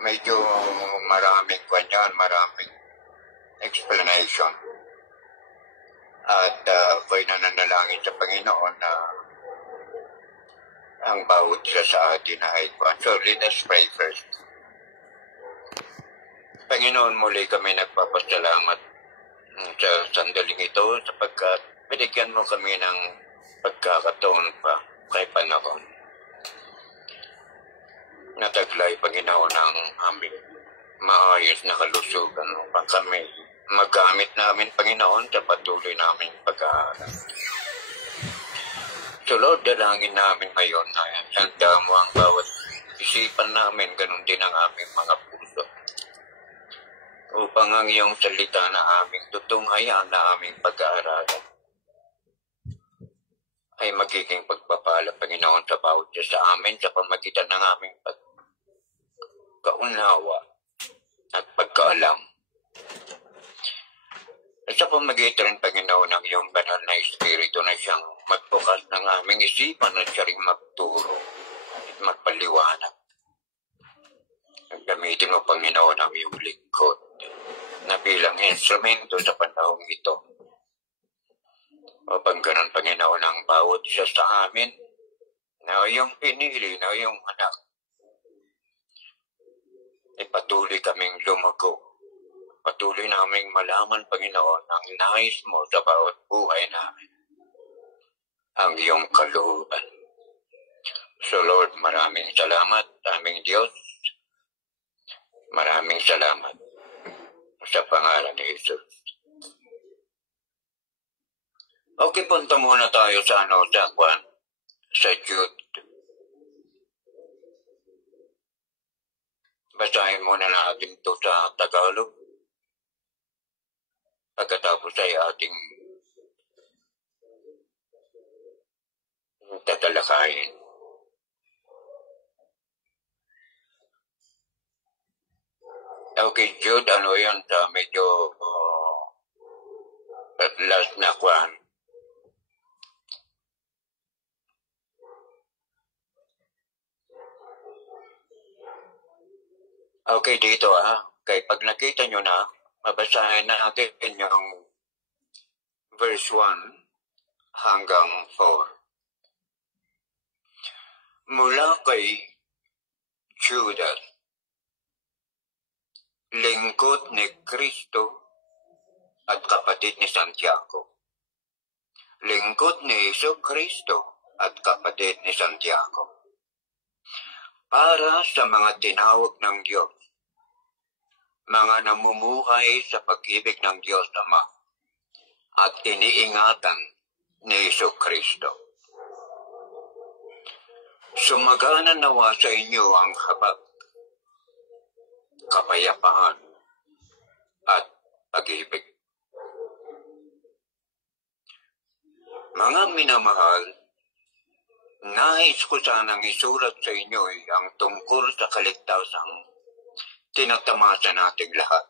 medyo maraming kanyan, maraming explanation. At ako'y nananalangin sa Panginoon na ang bawat isa sa atin ay kwan. So let us pray first. Panginoon, muli kami nagpapasalamat sa sandaling ito sapagkat binigyan mo kami ng pagkakataon pa kay panahon. Nataglay, Panginoon, ang aming maayos na kalusugan upang kami magamit namin, Panginoon, sa patuloy naming pag-aaral. So Lord, dalangin namin ngayon na handa mo ang bawat isipan namin, ganun din ang aming mga puso. Upang ang iyong salita na aming tutunghayan na aming pag-aaralan ay magiging pagpapala, Panginoon, sa bawat isa sa amin sa pamagitan ng aming pagkaunawa at pagkaalam. Sa pamagitan, Panginoon, ng iyong banal na Espiritu na siyang magbukas ng aming isipan at siya rin magturo at magpaliwanag. Gamitin mo, Panginoon, ang iyong lingkod na bilang instrumento sa panahong ito. Upang ganun, Panginoon, ang bawat isa sa amin na iyong pinili, na iyong anak, patuloy kaming lumago. Patuloy naming malaman, Panginoon, ang nais mo sa bawat buhay namin. Ang iyong kalooban. So Lord, maraming salamat, aming Diyos. Maraming salamat sa pangalan ni Jesus. Okay, punta muna tayo sa sa Jude. Basahin muna natin ito sa Tagalog. Pagkatapos ay ating tatalakayin. Okay, Jude, ano yun sa medyo last na kwan. Okay, dito kaya pag nakita nyo na, mabasahin natin yung verse 1 hanggang 4. Mula kay Judas, lingkod ni Kristo at kapatid ni Santiago. Lingkod ni Jesu Kristo at kapatid ni Santiago. Para sa mga tinawag ng Diyos, mga namumuhay sa pag-ibig ng Diyos Ama at iniingatan ni Jesu Kristo. Sumagana nawa sa inyo ang habag, kapayapaan at pag-ibig. Mga minamahal, nais ko sanang isulat sa inyo ang tungkol sa kaligtasang tinatamasa nating lahat.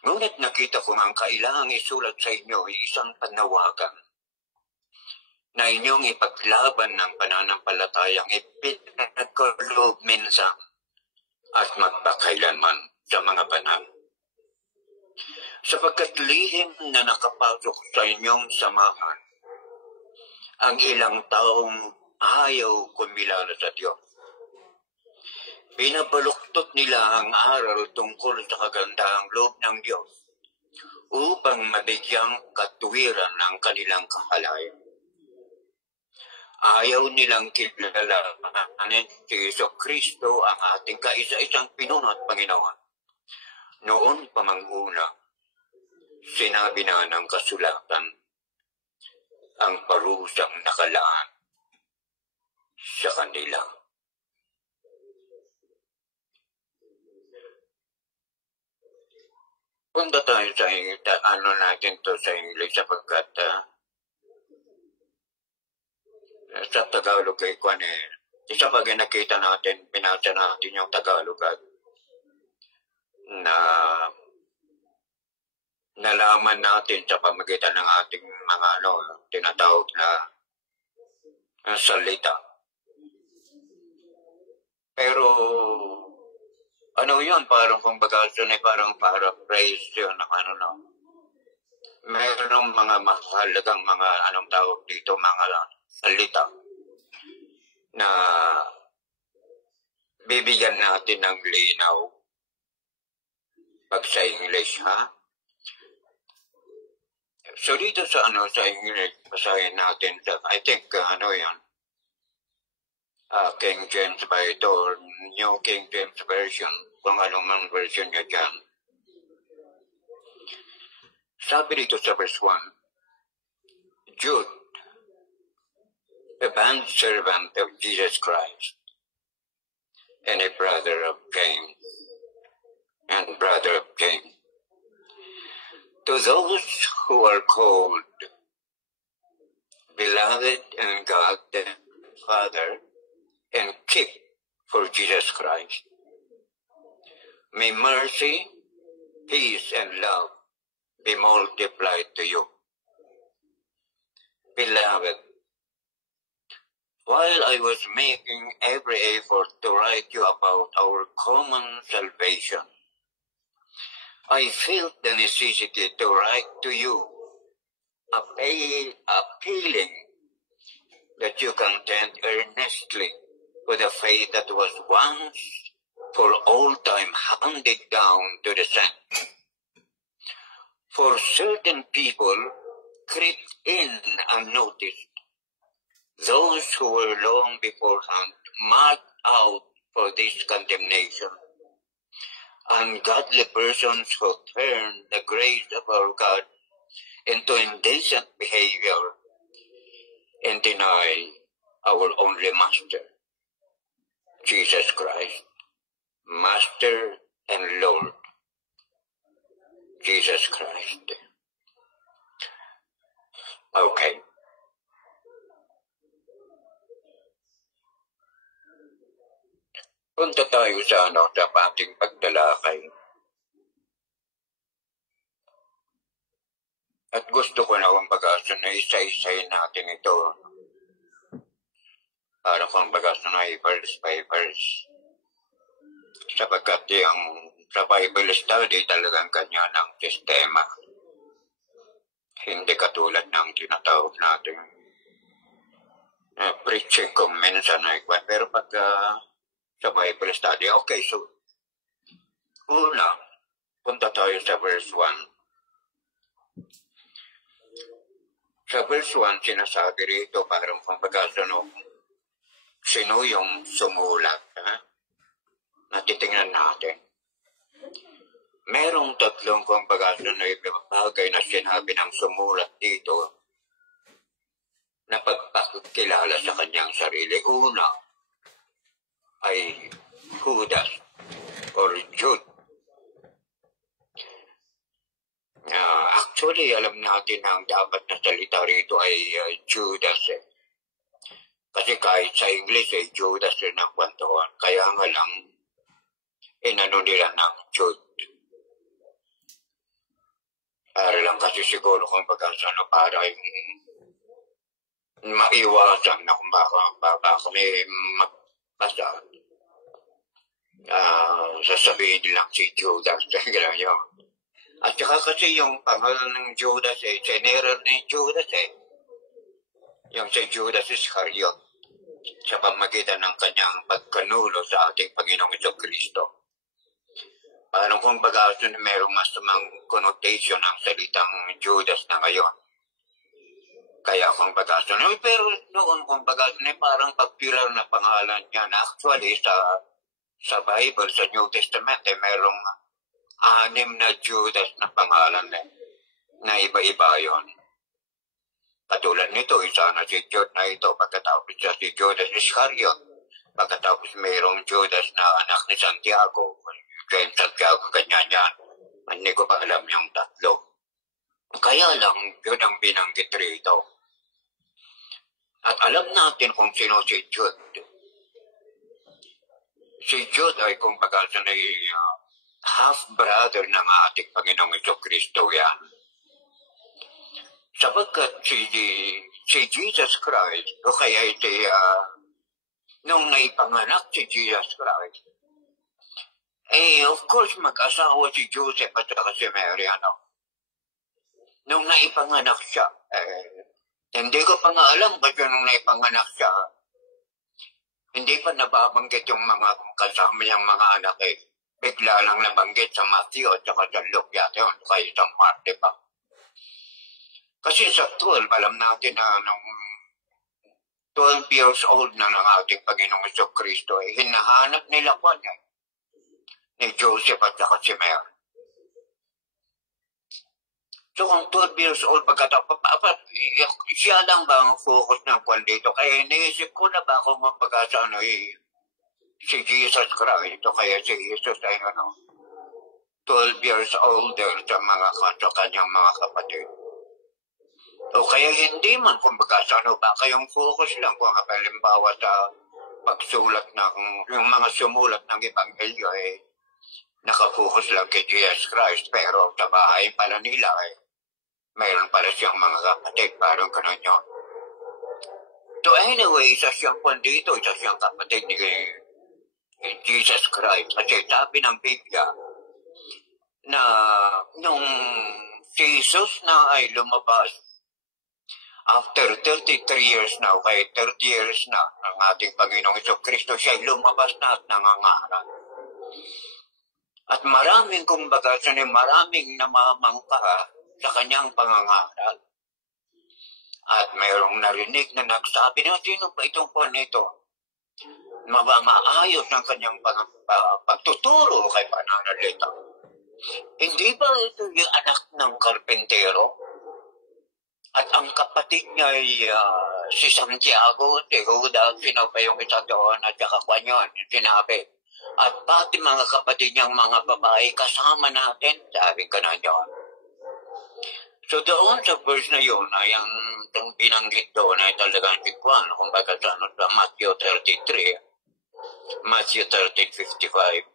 Ngunit nakita ko ang kailangang isulat sa inyo ay isang panawagan na inyong ipaglaban ng pananampalatayang ipinagkaloob minsan at magpakailanman sa mga banal. Sapagkat lihim na nakapasok sa inyong samahan ang ilang taong ayaw kumilala sa Diyos. Binabaluktot nila ang aral tungkol sa kagandahang loob ng Diyos upang mabigyang katuwiran ng kanilang kahalayan. Ayaw nilang kilalanin si Jesu Kristo ang ating kaisa-isang pinuno at Panginoon. Noon pa manguna, sinabi na ng kasulatan ang parusang nakalaan sa kanila. Punta tayo sa natin to sa English sapagkat sa Tagalog ay isa pag nakita natin, pinasa natin yung Tagalog at na nalaman natin sa pamagitan ng ating mga tinatawag na salita. Pero Ano yun? Parang kung bagasyon ay parang paraphrase yun. Mayroong mga mahalagang mga anong tawag dito, mga salita na bibigyan natin ng linaw pag sa English, ha? So dito sa English, basahin natin I think yan, King James ba ito or New King James Version, kung anong man version niya dyan. Sabi dito sa verse 1, Jude, a bondservant of Jesus Christ, and a brother of James, to those who are called, beloved in God the Father, and keep for Jesus Christ, may mercy, peace, and love be multiplied to you. Beloved, while I was making every effort to write you about our common salvation, I felt the necessity to write to you, appealing that you contend earnestly with the faith that was once for all time handed down to the saints. For certain people crept in unnoticed, those who were long beforehand marked out for this condemnation, ungodly persons who turn the grace of our God into indecent behavior and deny our only Master, Jesus Christ, Master and Lord, Jesus Christ. Okay. Punta tayo sa ating pagtalakay. At gusto ko na bagasan na isa-isay natin ito. Para kung bagasan na verse by verse. Sapagkat yung sa Bible study talagang kanya ng sistema. Hindi katulad ng tinatawag natin preaching kung minsan ay pero pag sa Bible study, okay, so una, punta tayo sa verse 1. Sa verse 1, sinasabi rito parang kumbaga sino yung sumulat, ha? Natitingnan natin. Merong tatlong kumbaga bagay na sinabi ng sumulat dito na pagpakilala sa kanyang sarili. Una ay Judas or Jude. Actually, alam natin na ang dapat na salita rito ay Judas. Kasi kahit sa English ay Judas rin ang kwantuhan. Kaya nga lang, inano nila ng Jude. Para lang kasi siguro kung para yung maiwasan na kung baka may magbasa. Sasabihin nilang si Judas. At saka kasi yung pangalan ng Judas general ni Judas yung si Judas Iscariot sa pamagitan ng kanyang pagkanulo sa ating Panginoong Jesucristo. Parang kung bagason merong masamang connotation ang salitang Judas na ngayon. Kaya kung bagason, pero noon kung bagason parang popular na pangalan niya na actually sa Bible, sa New Testament, merong 6 na Judas na pangalan na iba-iba yon. Katulad nito, isa na si Jude na ito, pagkatapos siya si Judas Iscariot, pagkatapos mayroong Judas na anak ni Santiago, James Santiago, ganyan yan. Hindi ko pa alam yung tatlo. Kaya lang, yun ang binanggit rito. At alam natin kung sino si Jude. Si Jude ay kung bagasan ay half-brother ng ating Panginoong Jesucristo yan. Sapagkat si Jesus Christ, o kaya nung naipanganak si Jesus Christ, Of course, mag-asawa si Joseph at saka si Mary, Nung naipanganak siya, hindi ko pa nga alam kasi nung naipanganak siya, hindi pa nababanggit yung mga kasama niyang mga anak Bigla lang nabanggit sa Matthew at saka sa Luke yata yun, kaya sa Mark, diba? Kasi sa 12, alam natin na nung 12 years old na ng ating Panginoong Jesucristo, hinahanap nila pa niya ni Joseph at saka si Mary. So kung 12 years old pagkatapos, siya lang ba ang focus ng kwan dito? Kaya iniisip ko na ba kung mapagkasa si Jesus Christ, kaya si Jesus ay 12 years older sa kanyang mga kapatid. O kaya hindi man, kung pagkasa baka yung focus lang kung halimbawa sa pagsulat ng, yung mga sumulat ng Ebanghelyo nakafocus lang kay Jesus Christ, pero sa bahay pala nila mayroon pala siyang mga kapatid, parang ganun yun. So anyway, isa siyang dito, isa siyang kapatid ni Jesus Christ. Kasi sabi ng Biblia na nung Jesus na ay lumabas after 33 years na, kaya 30 years na ang ating Panginoong Jesucristo, siya ay lumabas na at nangangaral. At maraming maraming namamangka sa kanyang pangangaral. At mayroong narinig na nagsabi na sino ba itong nito? Maayos ng kanyang pagtuturo kay pananalita. Hindi ba ito yung anak ng karpentero? At ang kapatid niya ay si Santiago, si Judas, sino pa yung isa doon, at saka kanyon, sinabi. At pati mga kapatid niyang mga babae kasama natin, sabi ka na yun. So doon sa verse na yun, ay ang binanggit doon ay talagang si Juan, kung baga sa Matthew 33, Matthew 13:55.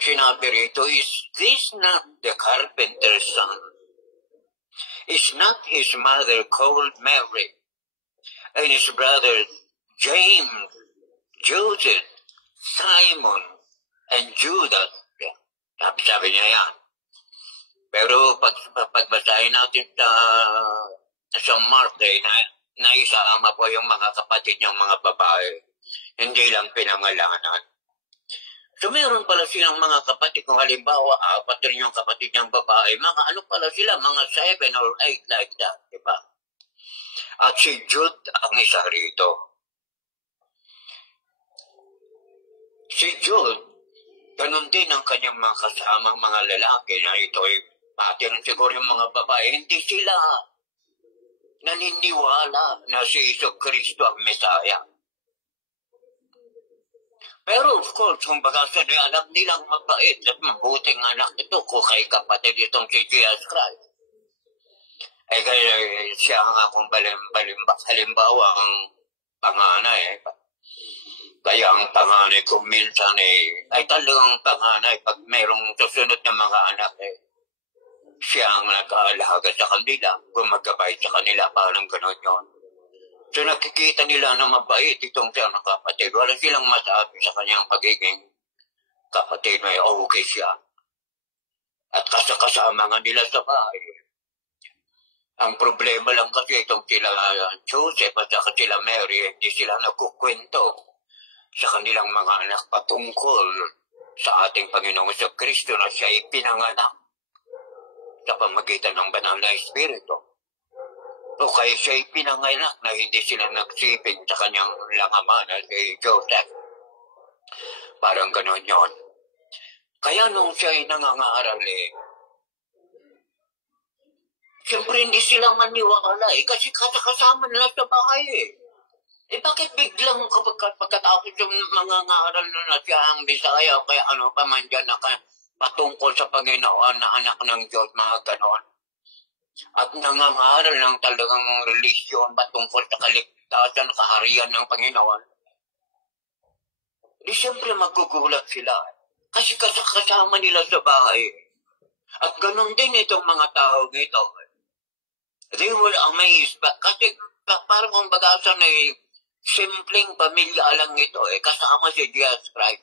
Sinabi rito, is this not the carpenter's son? Is not his mother called Mary, and his brothers James, Joseph, Simon, and Judas? Sabi niya yan. Pero pagbasahin natin sa Mark na isama po yung mga kapatid niyang mga babae, hindi lang pinangalanan. So meron pala silang mga kapatid, kung halimbawa, 4 rin yung kapatid niyang babae, mga pala sila, mga 7 or 8 like that, di ba? At si Jude ang isa rito. Si Jude, ganun din ang kanyang mga kasamang mga lalaki na ito ay pati rin siguro yung mga babae, hindi sila naniniwala na si Jesucristo ang Mesaya. Pero of course, kung baga alam nilang mabait at mabuting anak ito kung kay kapatid itong si Jesus Christ. Kaya siya nga kung halimbawa ang panganay. Kaya ang panganay kung minsan ay talagang panganay pag mayroong susunod na mga anak siya ang nag-aalaga sa kanila, gumagabay sa kanila, parang gano'n yun. So nakikita nila na mabait itong siya na kapatid. Wala silang masabi sa kanyang pagiging kapatid, may okay siya. At kasama nga nila sa bahay. Ang problema lang kasi itong sila Joseph at saka sila Mary, hindi sila nagkukwento sa kanilang mga anak patungkol sa ating Panginoong Jesucristo na siya ay pinanganak sa pamagitan ng banal na Espiritu. O kaya siya ay pinanganak na hindi sila nagsipin sa kanyang langaman na si Joseph. Parang gano'n yun. Kaya nung siya ay nangangaral siyempre hindi sila maniwala kasi kasama nila sa bahay bakit biglang pagkatapos yung mga ngaral na siya ang Bisaya kaya pa man dyan patungkol sa Panginoon na anak ng Diyos, mga ganon. At nangangaral ng talagang relisyon patungkol sa kaligtasan, kaharian ng Panginoon. Di siyempre magugulat sila. Kasi kasama nila sa bahay. At ganon din itong mga tao ito. They were amazed. Kasi parang kung bagasan simpleng pamilya lang ito kasama si Jesus Christ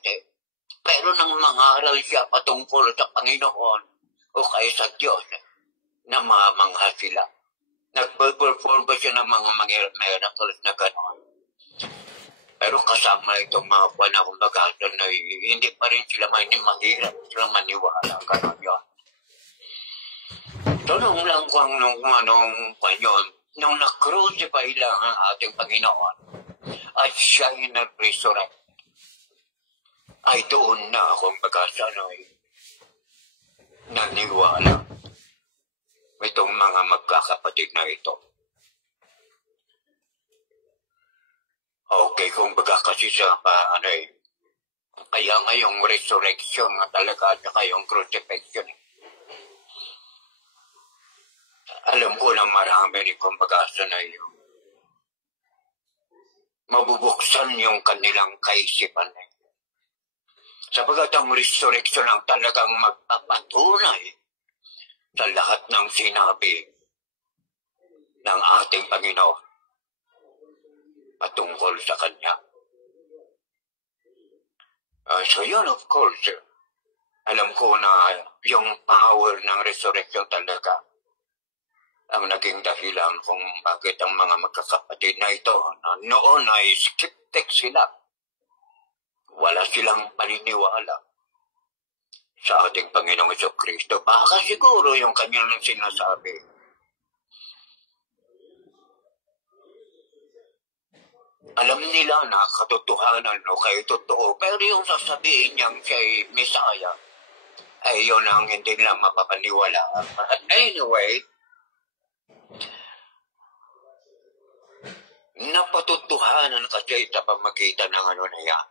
Pero nang mangaral siya patungkol sa Panginoon o kaya sa Diyos, namamangha sila. Nagpe-perform pa siya ng mga miracles na gano'n. Pero kasama itong mga panahon bagatan na hindi pa rin sila mahirap silang maniwala. Gano'n yun. So, nung lang kung nung na-crucify lang ang ating Panginoon at siya'y nag-resurrect, ay doon na akong pagkasanay naniwala itong mga magkakapatid na ito. Okay, kung baga kasi sa kaya ngayong resurrection na talaga at yung crucifixion. Alam ko na marami rin kung baga na yun. Mabubuksan yung kanilang kaisipan. Sapagat ang resurrection ang talagang magpapatunay sa lahat ng sinabi ng ating Panginoon patungkol sa Kanya. So yun, of course, alam ko na yung power ng resurrection talaga ang naging dahilan kung bakit ang mga magkakapatid na ito na noon ay skeptic sila. Wala silang paniniwala sa ating Panginoong Jesucristo. Baka siguro yung kanyang sinasabi. Alam nila na katotohanan o kayo totoo, pero yung sasabihin niyang siya'y Messiah, ay yun ang hindi lang mapapaniwala. But anyway, napatutuhanan kasi sa pamagitan ng na yan,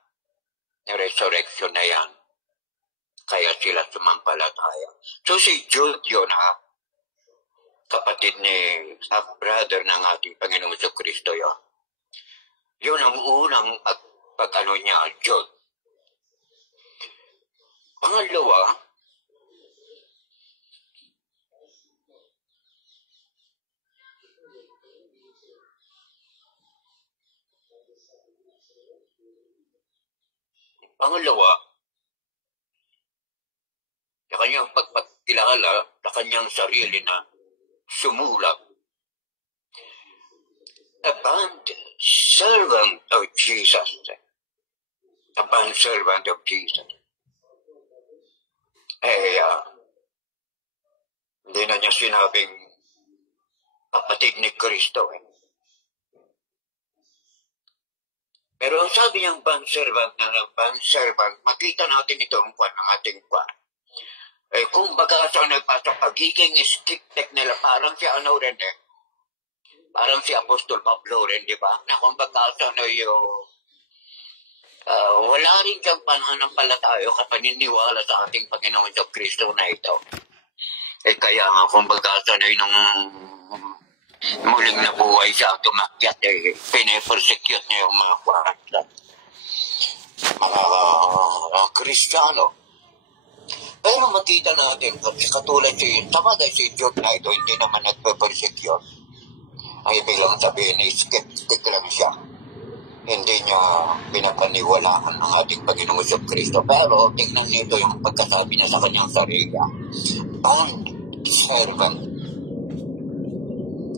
resurrection na yan. Kaya sila sumampalataya. So si Jude yun kapatid ni brother ng ating Panginoong Jesucristo yun. Yun ang unang pag-ano niya, Jude. Pangalawa, sa kanyang pagpagkilala sa kanyang sarili na sumulat, a bond servant of Jesus. A bond servant of Jesus. Hindi na niya sinabing kapatid ni Kristo. Pero ang sabi niyang bond servant, makita natin ito ang ating kwan. Kung baga sa nagpasok, pagiging skeptic nila, parang si rin parang si Apostol Pablo rin, di ba? Na kung baga sa wala rin siyang pananampalataya o kapaniniwala sa ating Panginoong Kristo na ito. Kaya nga kung baga sa nung muling nabuhay siya, tumakyat, pinipersecute niya yung mga Kristiyano. Pero makita natin, katulad si Jude na ito, hindi naman nagpe-persecute. Ay bilang sabihin, skeptic lang siya. Hindi niya pinapaniwalaan ang ating Panginoong Jesucristo. Pero tingnan nito yung pagkasabi niya sa kanyang sarili. Bond servant.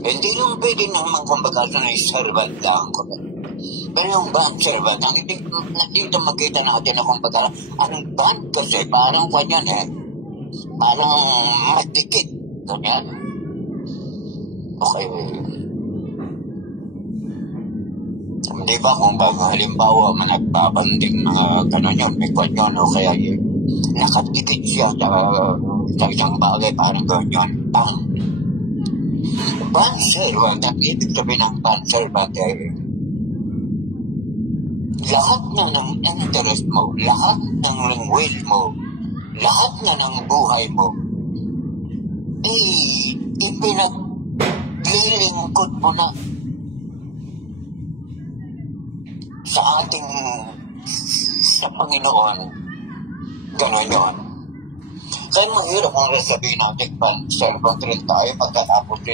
Hindi yung pwede naman kumbaga na servant lang. Pero yung bond servant, dito makita natin na kumbaga, ang bond kasi parang kanyan parang matikit. Kanyan. Okay. Di ba kung halimbawa nagpapanding na gano'n yun, may kanyan o kaya nakatikit siya sa isang bagay, parang ganyan. Bond servant, ang ibig sabihin ng bond servant lahat na ng interest mo, lahat ng will mo, lahat na ng buhay mo, ipinaglilingkod mo na sa Panginoon. Ganon yun. Kaya mahirap ang sabihin natin servant rin tayo pagkatapos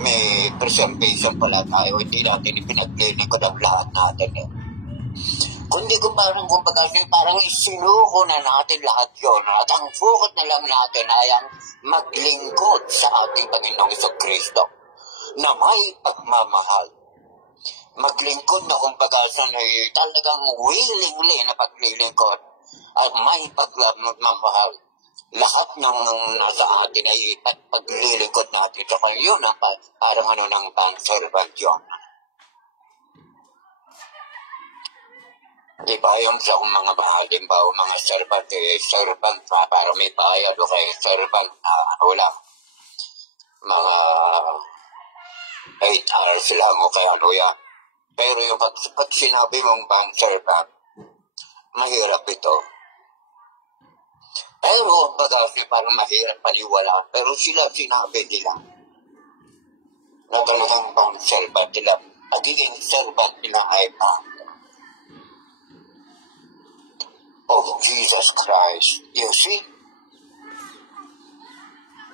may preservation pala tayo, hindi natin ipinaglilingkod ang lahat natin. Kundi kung kumbaga, parang isinuko na natin lahat yun. At ang focus na lang natin ay ang maglingkod sa ating Panginoong Kristo na may pagmamahal. Maglingkod na kumbaga talagang willingly na paglilingkod at may pagmamahal. Lahat ng nasa atin ay paglilingkod natin. So kung yun, parang ng pan-servant yun. Iba yung sa mga mahalin ba o mga servant, servant na parang may bayad o kaya servant na wala. Mga 8 hours lang o kaya yan. Pero yung pag sinabi mong bang servant, mahirap ito. Pero bagasi parang mahirap paniwala. Pero sila sinabi nila na talagang bang servant nila. Pagiging servant nila ay bang of Jesus Christ. You see?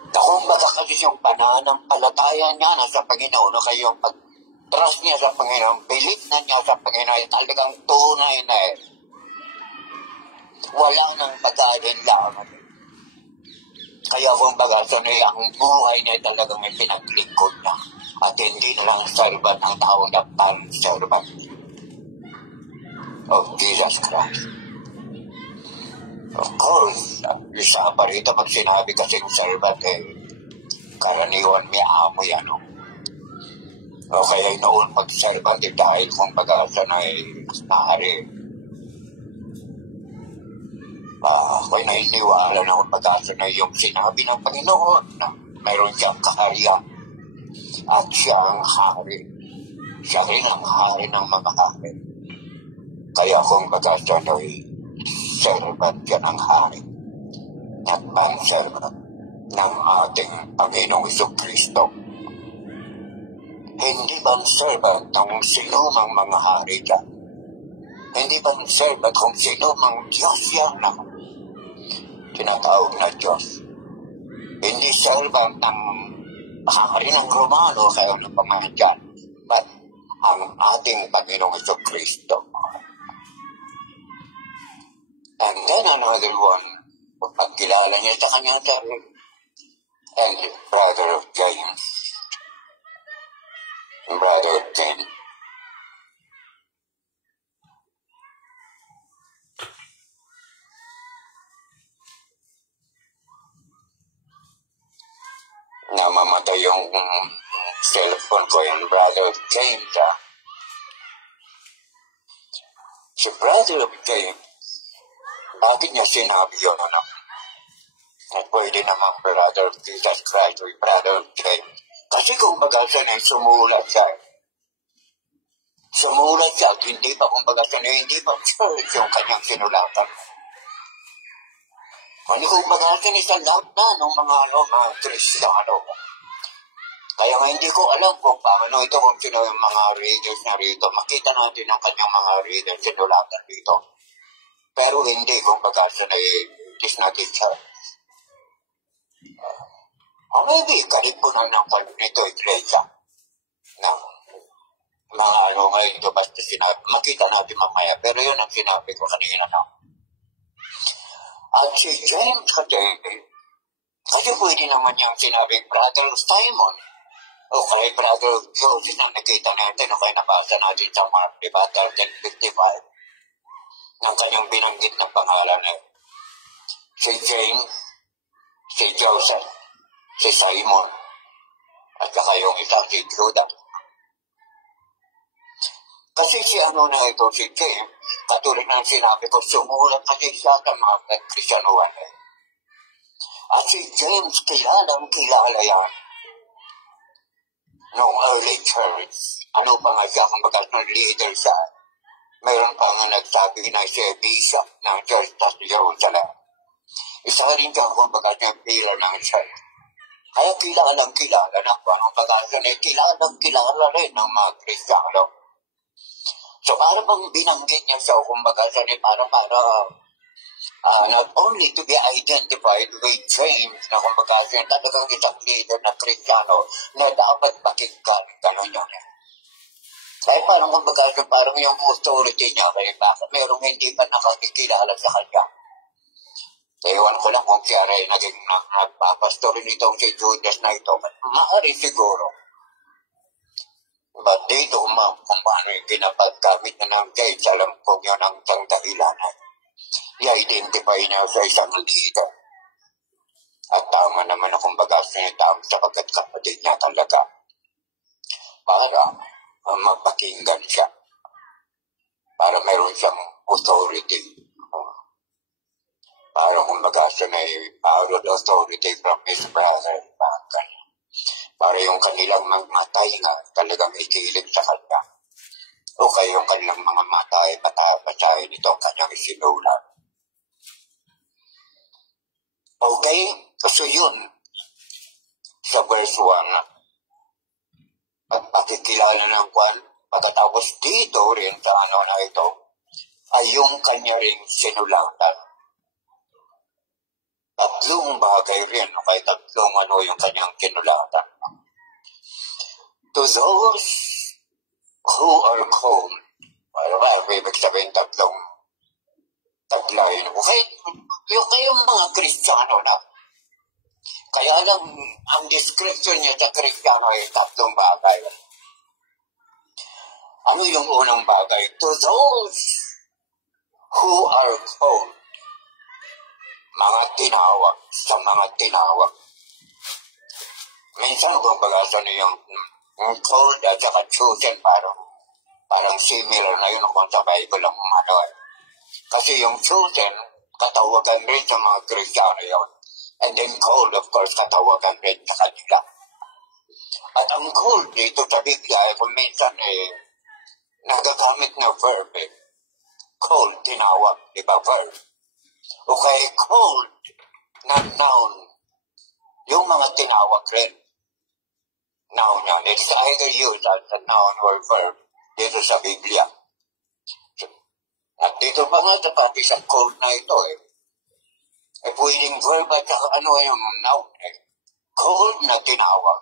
Kumbaga kasi yung pananampalataya niya na sa Panginoon o kayong pag-trust niya sa Panginoon, believe na niya sa Panginoon ay talagang tunay na wala nang pag-aalinlangan. Kaya kumbaga ang buhay niya talagang may pinaglingkod niya at hindi na lang servant ang tao na pan-servant of Jesus Christ. Of course, isa pa rito pag sinabi kasi ng servant karaniwan may amo yan. O kaya noon pag servant dahil kung pag-asa na nahari. Ako'y nainiwala na kung pag-asa na yung sinabi ng Panginoon na mayroon siyang kaharian at siya ang hari. Siya rin ang hari ng mga hari. Kaya kung pag-asa na servant yan ang hari at pan-servant ng ating Panginoong Kristo. Hindi bang servant ang sinumang mga hari dyan? Hindi bang servant kung sinumang Diyos yan na tinatawag na Diyos? Hindi servant ang hari ng Romano kaya ng pamahadyan, but ang ating Panginoong Kristo. And then another one, pagkilala niya sa kanya sarili, and brother of James, brother of James. Namamatay yung cellphone ko yung brother of James. Si brother of James, bakit niya sinabi yun, at pwede naman brother of Jesus Christ o brother of James. Kasi kung baga siya sumulat siya at hindi pa kung baga siya hindi pa church yung kanyang sinulatan. Ano kung baga siya sa lahat na ng mga Kristiyano. Kaya nga hindi ko alam kung paano ito kung sino yung mga readers na rito. Makita natin ang kanyang mga readers sinulatan dito. Pero hindi kung baga siya is not in church. Maybe, kalipunan ng nito iglesia na mga ngayon ito basta sinabi. Makita natin mamaya. Pero yun ang sinabi ko kanina na. At si James kasi pwede naman yung sinabi, Brother Simon, o kay Brother Joseph na nakita natin, o kaya nabasa natin sa Mark 13:55. ng kanyang binanggit na pangalan si James, si Joseph, si Simon, at saka yung isa si Judas. Kasi si si James, katulad ng sinabi ko, sumulat kasi siya sa mga Kristyanuhan. At si James, kilala yan noong early church. Ano pa nga siya, kung bagas ng leader siya. Mayroon pa nga nagsabi na siya bishop ng Church of Jerusalem. Isa rin siya kung bagas ng pillar ng church. Kaya kilalang kilala na kung ang bagas na kilalang kilala rin ng mga Kristiyano. So para bang binanggit niya siya kung bagas na para not only to be identified with James na kung bagas na talagang isang leader na Kristiyano na dapat pakinggan, gano'n yun. Kaya parang kumbaga, parang yung authority niya, kaya bakit merong hindi pa nakakikilala sa kanya. Ewan ko lang kung siya rin naging nagpapastor nitong si Judas na ito. Maaari siguro. But dito, kung paano yung pinapagkamit na ng guide, alam ko yun ang isang dahilanan. I-identify niya sa isang leader. At tama naman na kumbaga sinitang sapagkat kapatid niya talaga. Para mapakinggan siya. Para meron siyang authority. Para kumbaga siya na borrowed authority from his brother. Para yung kanilang magmatay nga talagang ikilig sa kanya. O kaya yung kanilang mga matay, patay nito kanyang isinulat. Okay? So yun, sa verse 1, at pakikilala ng kwan, pagkatapos dito rin sa ano na ito, ay yung kanya rin sinulatan. Tatlong bagay rin, okay, tatlong ano yung kanyang sinulatan. To those who are called, ibig sabihin tatlong taglayin. Okay, yung kayong mga Kristiyano na, kaya lang ang description niya sa Kristiyano ay tatlong bagay. Ano yung unang bagay? To those who are called, mga tinawag, sa mga tinawag. Minsan kung bagasa niyo yung called at saka chosen, parang similar na yun kung sa Bible ang ano. Kasi yung chosen, katawagan rin sa mga Kristiyano yun. And then called, of course, katawagan rin sa kanila. At ang called dito sa Biblia ay kung minsan nagagamit ng verb. Called, tinawag, di ba verb? Okay, called na noun. Yung mga tinawag rin. Noun yan. It's either used as a noun or verb dito sa Biblia. At dito pa nga sa pati sa called na ito pwedeng verb at ano yung noun Called na tinawag.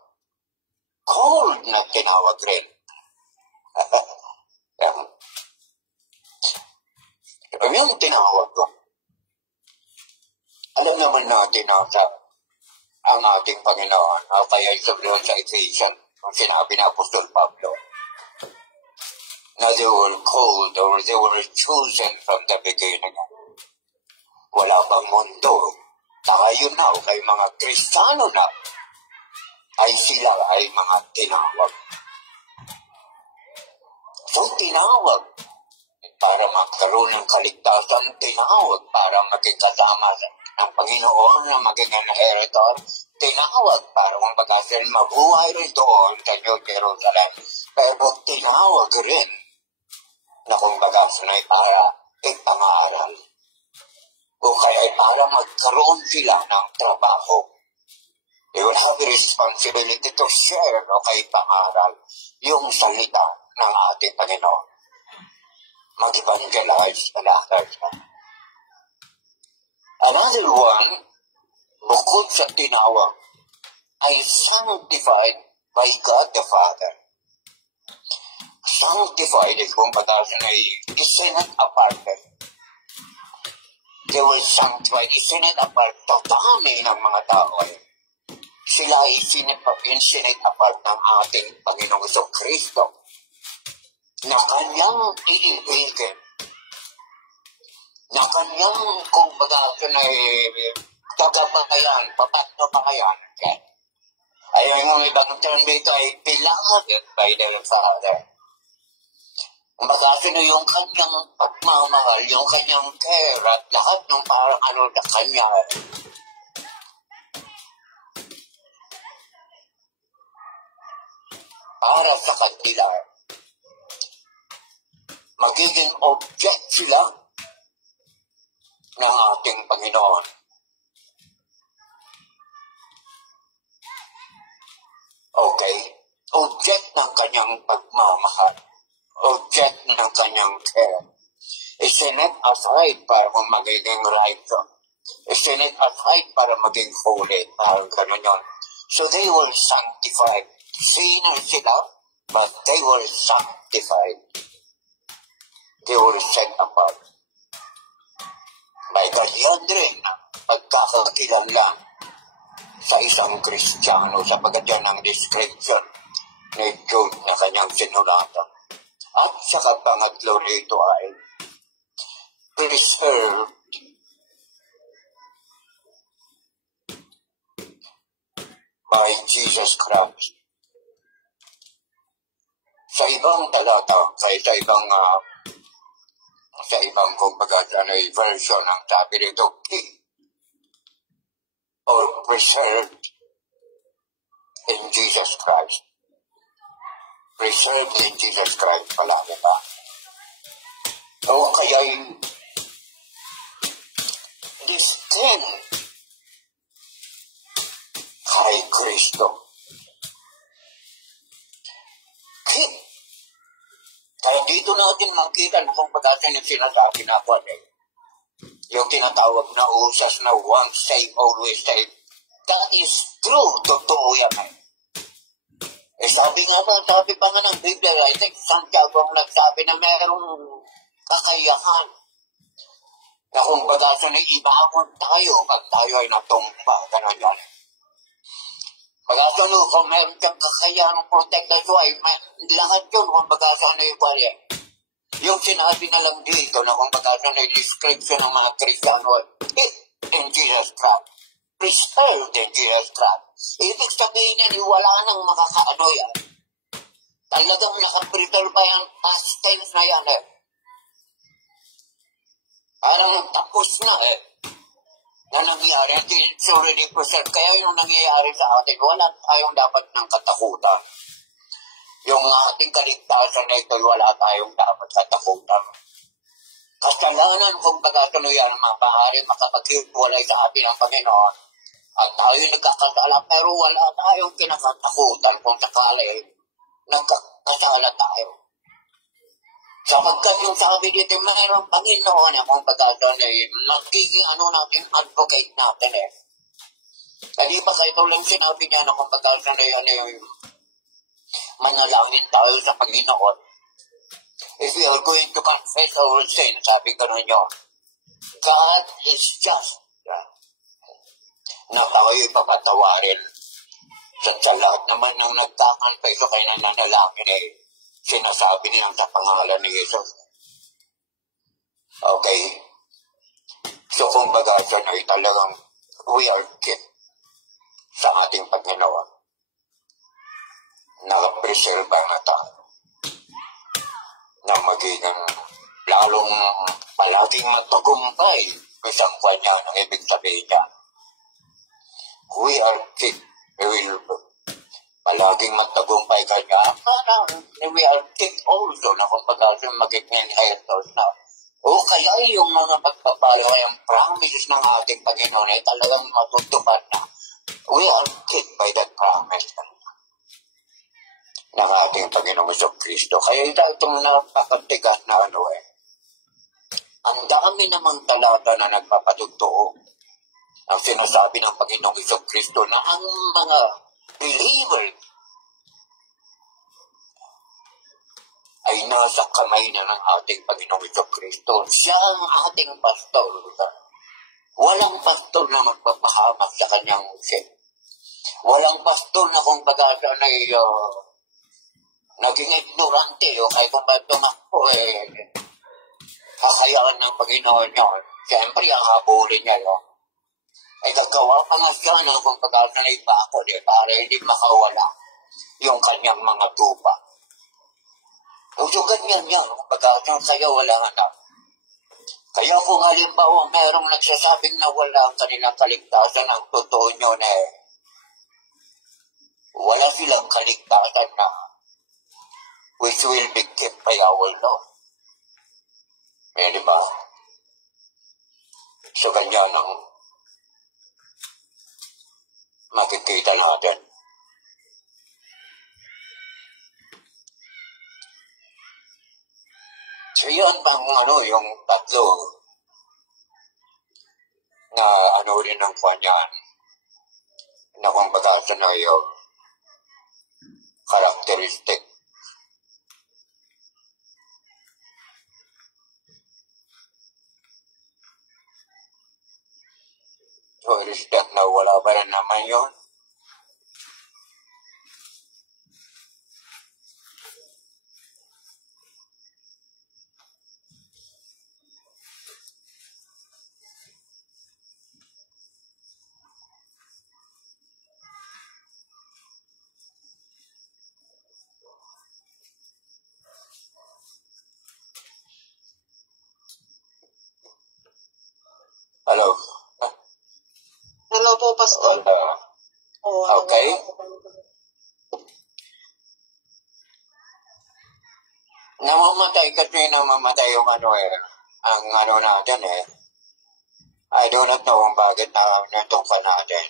Called na tinawag rin. Yung tinawag ko. Alam naman natin na ang ating Panginoon, kaya sabihin sa Ephesians, ang sinabi na Apostol Pablo, na they were called or they were chosen from the beginning. Wala pang mundo. Saka yun na, kay mga Kristiyano na, ay sila ay mga tinawag. So tinawag, para magkaroon ng kaligtasan, tinawag, para maging kasama ng Panginoon na maging inheritor, tinawag para kung pagkasin mabuhay rin doon sa New Jerusalem. Pero tinawag rin na kung pagkasin ay para ipangaral. O kaya ay para magkaroon sila ng trabaho. They will have the responsibility to share o kay pangaral yung salita ng ating Panginoon. Mag-evangelize na lahat. Another one, bukod sa tinawag, ay sanctified by God the Father. Sanctified, kung pagkasin ay isinat apart. They were sanctified, isinat apart. Totally ng mga tao sila ay isinat apart ng ating Panginoong Kristo na kanyang iibigin, na kanyang kung pagkasin ay tagapagayan, papatapagayan. Ay ang ibang term dito ay beloved by the Father. Kung pagkasin ay yung kanyang pagmamahal, yung kanyang care at lahat ng parang ano na kanya. Para sa kanila, magiging object sila ng ating Panginoon. Okay? Object ng kanyang pagmamahal. Object ng kanyang care. Isinet aside para magiging righteous. Isinet aside para maging holy. Parang gano'n yun. So they will sanctify. Sinner sila but they were sanctified. They were set apart. May ganyan rin pagkakakilanlan sa isang Kristiyano sapagat yan ang description ni Jude na kanyang sinulatan. At sa pangatlo nito ay preserved by Jesus Christ. Sa ibang talata, sa ibang kumbaga version ang sabi nito, keep or preserved in Jesus Christ. Preserved in Jesus Christ pala, diba? O kaya'y distinct kay Kristo. Keep. Kaya dito natin makita kung pagkasa yung sinasabi na ako yung tinatawag na usas na once saved, always saved. That is true. Totoo yan eh. Sabi pa nga ng Biblia, I think Santiago ang nagsabi na mayroong kakayahan na kung pagkasa na ibaon tayo pag tayo ay natumba. Ganun yan. Pagkasa nyo, kung mayroon kang kakayahan ng protect, that's why, lahat yun kung pagkasa na yung yung sinabi na lang dito na kung pagkasa na yung description ng mga Kristiyano, in Jesus Christ. Preserved in Jesus Christ. Ibig sabihin yan, wala nang makakaano yan. Talagang nakapreserve pa yan, past tense na yan eh. Parang tapos na eh. Na nangyari, it's already preserved. Kaya yung nangyayari sa atin, wala tayong dapat ng katakutan. Yung ating kaligtasan na ito, wala tayong dapat katakutan. Kasalanan kung pagkatuloy yan, maaari makapaghiwalay sa atin ang Panginoon. At tayo nagkakasala, pero wala tayong kinakatakutan kung sakali nagkakasala tayo. Sapagkat yung sabi dito, mayroong Panginoon na kung pagkatuloy, nagiging natin, advocate natin eh. Kaya pa sa ito lang sinabi niya na kung pagkatuloy, manalangin tayo sa Panginoon. If we are going to confess our sin, sabi ko ninyo, God is just na tayo ipapatawarin sa lahat naman ng nagkakonfess o kaya nananalangin eh, sinasabi niya sa pangalan ni Jesus. Okay? So kung baga siya na talagang we are kept sa ating Panginoon. Nakapreserve na tayo na magiging lalong palaging matagumpay isang kanya ng ibig sabihin niya. We are kept. We will palaging matagumpay kanya. We are kept also na kung pagkakasing magiging inheritors na. O kaya yung mga pagpapalo yung promises ng ating Panginoon ay talagang matutupad na. We are kept by that promise ng ating Panginoong Kristo. Kaya itong napakatigas na ang dami namang talata na nagpapatugtoo ang sinasabi ng Panginoong Kristo na ang mga believer ay nasa kamay na ng ating Panginoong Kristo. Siya ang ating pastor. Walang pastor na magpapahamak sa kanyang sin. Walang pastor na kung pag-asa na naging ignorante o kaya kung ba tumakbo kakayaan ng Panginoon niya. Siyempre, ang habulin niya ay gagawa pa nga siya na kung pag-asa na iba ako para hindi makawala yung kanyang mga tupa. So, ganyan yan. Kung pag-asa kaya wala na. Kaya kung halimbawa mayroong nagsasabing na wala ang kanilang kaligtasan, ang totoo nyo na wala silang kaligtasan na which will be kept by our Lord. May diba? So, ganyan ang makikita natin. So, yan pang yung tatlo na rin ang kanyan na kung bagasa na yung characteristic is that nawala pa rin naman yun? Hello? Hello po, Pastor. Okay. Namamatay yung ang natin I do not know kung bakit natungka natin.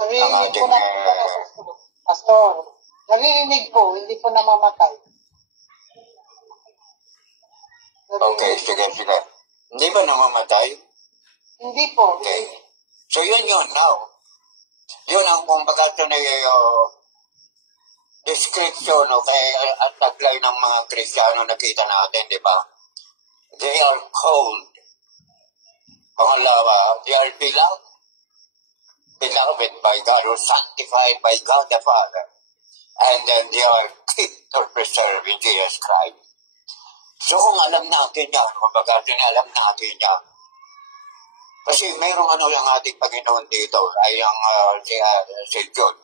Ang ating, Pastor, narinig po, hindi po namamatay. Okay, sige. Hindi ba namamatay? Hindi po. Okay. So yun now. Yun ang kumbaga ito na description at taglay ng mga Kristiyano nakita natin, di ba? They are called. Pangalawa, they are beloved by God or sanctified by God the Father. And then they are kept or preserved in Jesus Christ. So kung alam natin yan, kumbaga alam natin yan, kasi mayroong yung ating Panginoon dito, ay ang si John.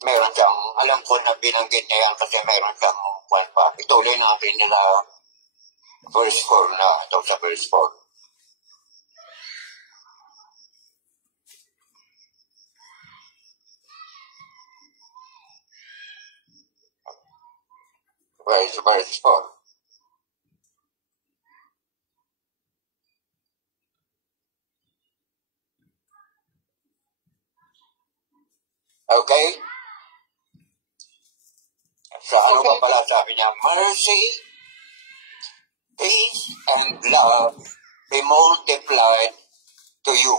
Meron siyang, alam ko na binanggit niya yan kasi meron siyang pa. Ituloy natin nila verse 4 na, ito sa verse 4. Verse 4. Okay? So ano pa pala sabi niya? Mercy, peace, and love be multiplied to you.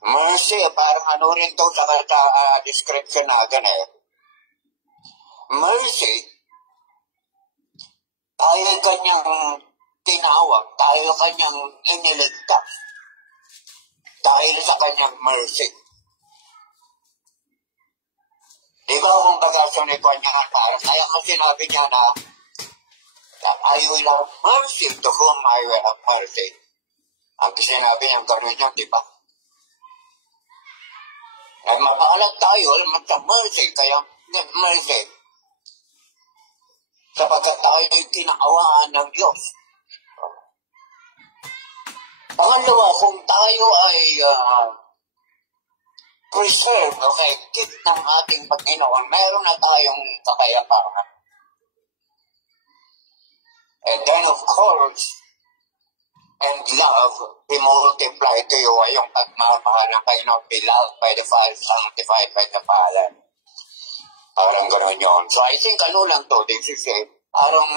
Mercy, parang rin to sa description natin Mercy, tayo kanyang tinawag, tayo kanyang iniligtas, dahil sa kanyang mercy. Di ba kung bagasyon ito niya, parang kaya kasi sinabi niya na I will have mercy to whom I will have mercy. Ang sinabi niya, gano'n yun, di ba? Ay mapakalag tayo, magka-mercy, kaya mercy. Sapagkat tayo'y tinaawaan ng Diyos. Pangalawa, kung tayo ay preserve o keep ng ating Panginoon, meron na tayong kakayapaan. And then of course, and love be multiplied to you ay yung pagmamahal ng Panginoon, be loved by the Father, sanctified by the Father. Parang gano'n yun. So I think lang to, this is parang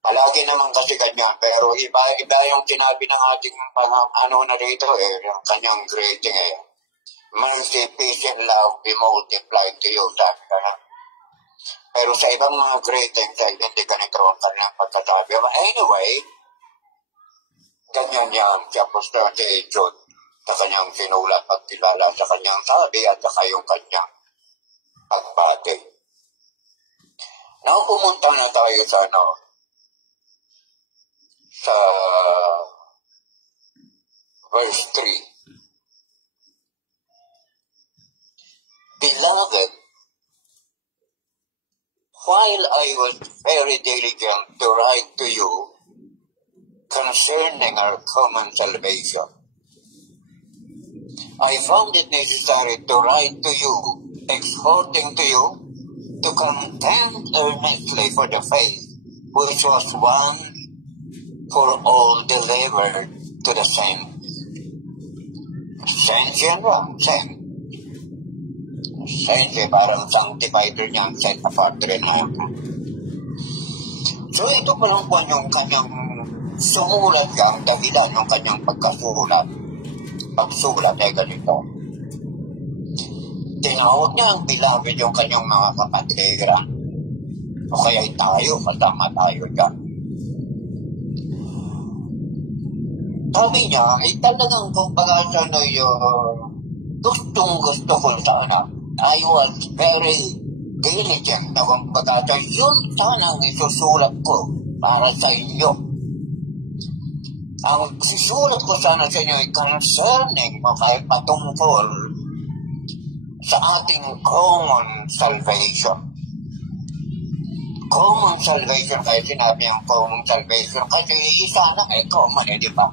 palagi naman kasi kanya, pero iba yung sinabi ng ating na rito yung kanyang greeting Mercy, peace, and love be multiplied to you. Pero sa ibang mga greetings, hindi ganito ang kanyang pagkatabi. But anyway, ganyan yan si Apostol si John sa kanyang sinulat pagkilala sa kanyang sabi at saka yung kanyang pagbati. Now, pumunta na tayo sa sa verse 3. Beloved, while I was very diligent to write to you concerning our common salvation, I found it necessary to write to you, exhorting to you to contend earnestly for the faith which was won for all delivered to the saints. Saints yan ba? Saints. Saints parang sanctified rin yan, set apart rin na. So ito pa lang po yung kanyang sumulat yan, dahilan yung kanyang pagkasulat. Pagsulat ay ganito. Tinawag niya ang beloved yung kanyang mga kapatiran. O kaya tayo, kasama tayo dyan. Sabi niya, talagang kumbaga sana yung gustong-gusto ko sana. I was very diligent na kumbaga yun sana ang isusulat ko para sa inyo. Ang isusulat ko sana sa inyo ay concerning o kahit patungkol sa ating common salvation. Common salvation, kahit sinabi ang common salvation, kasi isa na common, di ba?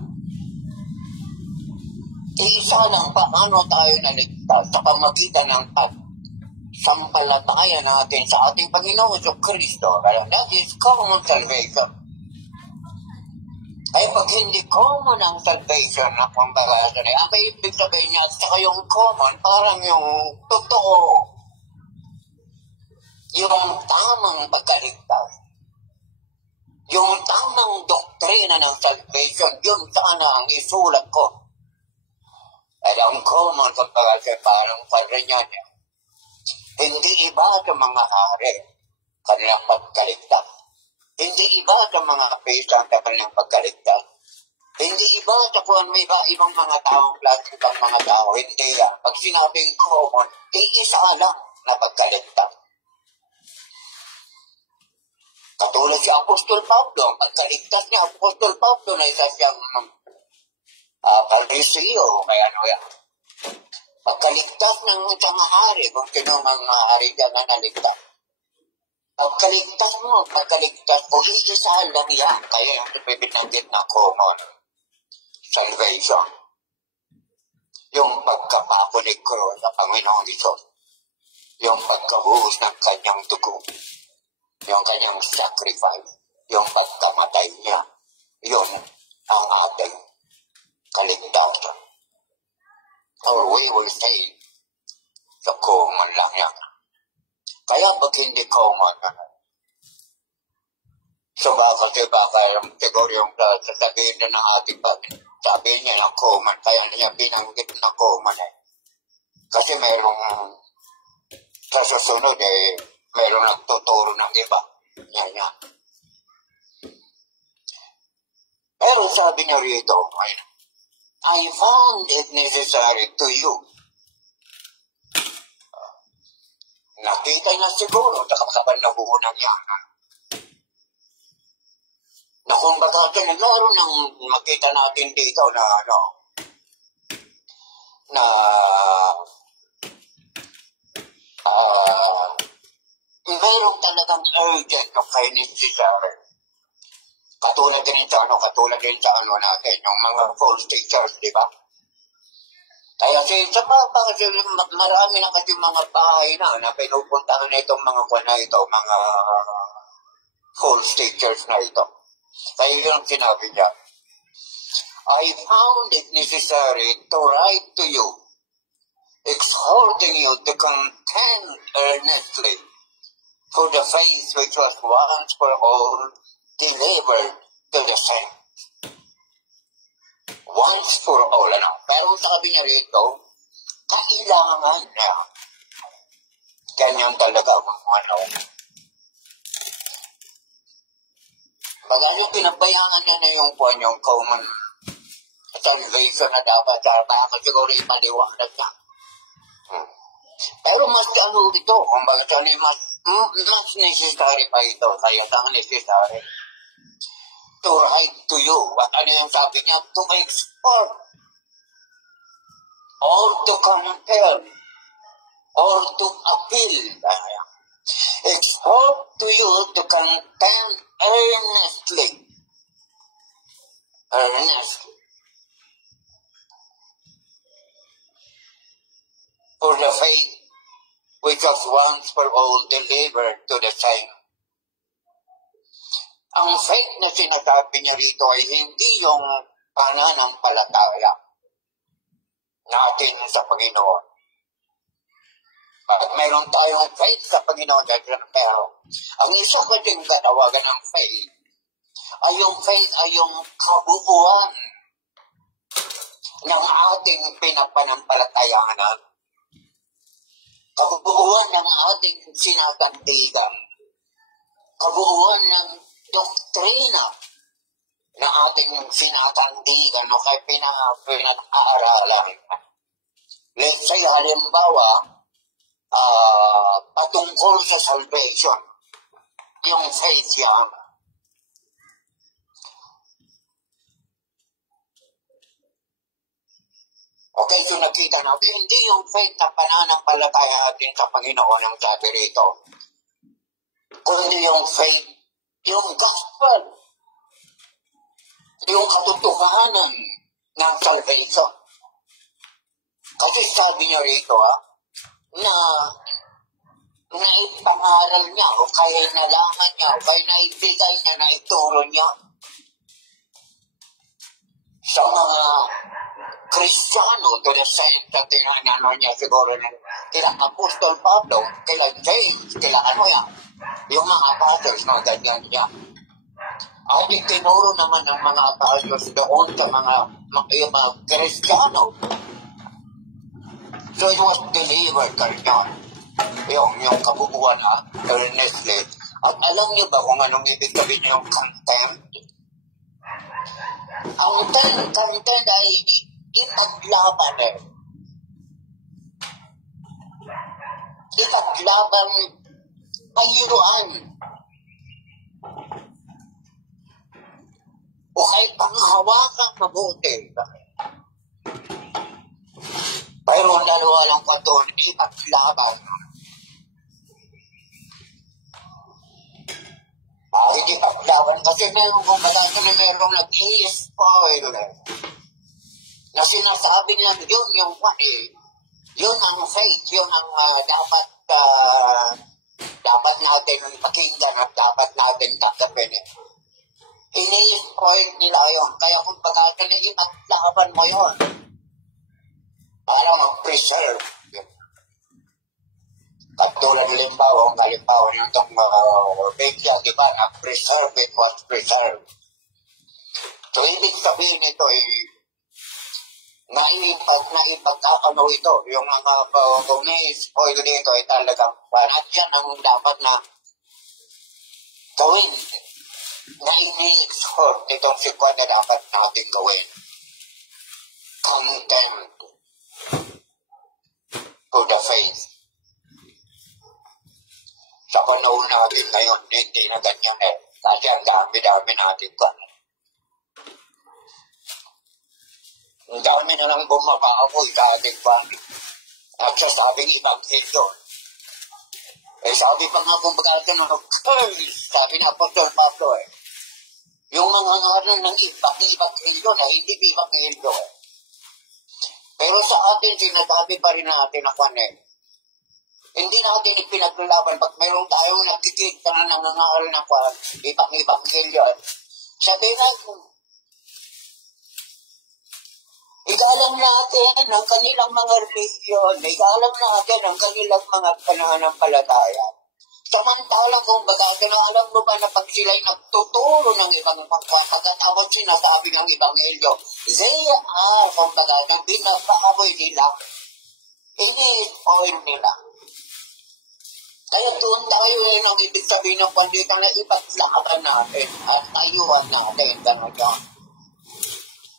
Isa lang paano tayo naligtas sa pamagitan ng sampalataya natin sa ating Panginoon sa Kristo. Kaya that is common salvation. Ay pag hindi common ang salvation na kumbaga, ang ibig sabihin niya, saka yung common, parang yung totoo, yung tamang pagkaligtas, yung tamang doktrina ng salvation, yun sana ang isulat ko. Ay ang common, kumbaga, parang niya, hindi iba sa mga hari, kanilang pagkaligtas. Hindi iba sa mga kapisan sa kanilang pagkaligtas. Hindi iba sa kung may ibang mga taong klase ibang mga tao. Hindi yan. Pag sinabing common, iisa lang na pagkaligtas. Katulad si Apostol Pablo, ang pagkaligtas ni Apostol Pablo na isa siyang Pariseo, may ano yan. Pagkaligtas ng isang hari, kung sino mang hari dyan na naligtas. Pagkaligtas mo, pagkaligtas o isa lang yan. Kaya yung pipinanggit na common salvation. Yung pagkapako ni Kristo sa Panginoong Diyos. Yung pagkabuhos ng kanyang dugo. Yung kanyang sacrifice. Yung pagkamatay niya. Yun ang ating kaligtasan. Or we will say, the common lang yan. Kaya pag hindi common, so baka siguro yung sasabihin na ng ating Panginoon, sabihin niya ng common, kaya niya binanggit na common eh. Kasi mayroong, sa susunod mayroong nagtuturo ng iba. Yan. Pero sabi niya rito, I found it necessary to you. Nakita na siguro, nakakaban na buunan niya. Na kung baga, laro nang makita natin dito na mayroong talagang urgent yung kay necessary. Katulad din sa natin, yung mga false teachers, di ba? Kaya sa marami na kasi mga bahay na pinupuntahan na itong mga mga false teachers na ito. Kaya yun ang sinabi niya. I found it necessary to write to you, exhorting you to contend earnestly for the faith which was once for all delivered to the saints. Once for all, Pero sabi niya rito, kailangan na. Ganyan talaga Bagay pinabayaan niya na yung common salvation na dapat siguro ipaliwanag na. Pero mas ito, mas necessary pa ito, kaya ang necessary to write to you. At ano yung sabi niya? To exhort or to compel or to appeal. Exhort to you to contend earnestly for the faith which was once for all delivered to the saints. Ang faith na sinasabi niya rito ay hindi yung pananampalataya natin sa Panginoon. At mayroon tayong faith sa Panginoon, pero ang isa ko din katawagan ng faith ay yung kabuuan ng ating pinapanampalatayaan. Kabuuan ng ating sinasandigan. Kabuuan ng doktrina na ating sinatandigan o kaya pinag-aaralan. Let's say, halimbawa, patungkol sa salvation, yung faith yan. Okay, so nakita natin, hindi yung faith na pananampalataya natin sa Panginoon ang sabi rito, kundi yung faith, yung gospel, yung katotohanan ng salvation. Kasi sabi niya rito, na naipangaral niya, o kaya nalaman niya, o kaya naibigay niya, naituro niya sa mga Kristiyano, to the sense na tinanano niya siguro ng kila Apostol Pablo, kila James, kila ano yan, yung mga apostles na ganyan niya. At itinuro naman ng mga apostles doon sa mga Kristiyano. So it was delivered kanyan. Yung kabuuan earnestly. At alam niyo ba kung anong ibig sabihin yung contempt? Ang contempt ay ipaglaban Ipaglaban kayuruan. O kahit panghawakan mabuti. Pero dalawa lang pa doon, ipaglaban. Hindi paglaban kasi meron kong balasa na merong nag-i-spoil na sinasabi niya yun yung yun ang faith, yun ang dapat natin pakinggan at dapat natin tanggapin. Ini-spoil nila yun. Kaya kung balasa na ipaglaban mo yun, para mag-preserve. Katulad halimbawa ng itong Biblia, di ba, na preserve it was preserved. So, ibig sabihin ito ay naipagkakano ito. Yung mga kung na-spoil dito ay talagang parang yan ang dapat na gawin. Na ini-exhort itong sikwa na dapat natin gawin. Contempt to the faith. Sa panahon natin ngayon, hindi na ganyan kasi ang dami-dami natin ka. Ang dami na lang bumababoy sa ating pangit. At sasabing Ebanghelyo. Sabi pa nga kung bagay na sabi na Apostol Pablo yung mga ngaran ng Ebanghelyo na hindi Ebanghelyo Pero sa atin, sinasabi pa rin natin na hindi natin ipinaglalaban. Pag mayroon tayong nakikita na nangangaral na Ebanghelyo, sabihin natin, igalang natin ang kanilang mga religion, igalang natin ang kanilang mga pananampalataya. Samantalang kung bagay na alam mo ba na pag sila'y nagtuturo ng ibang pagkatapos sinasabi ng Ebanghelyo, they are, kung bagay na binabaaboy nila, ini-spoil nila. Kaya doon tayo ang ibig sabihin ng pandita na ipaglaban natin at ayuhan natin. Gano'n yan.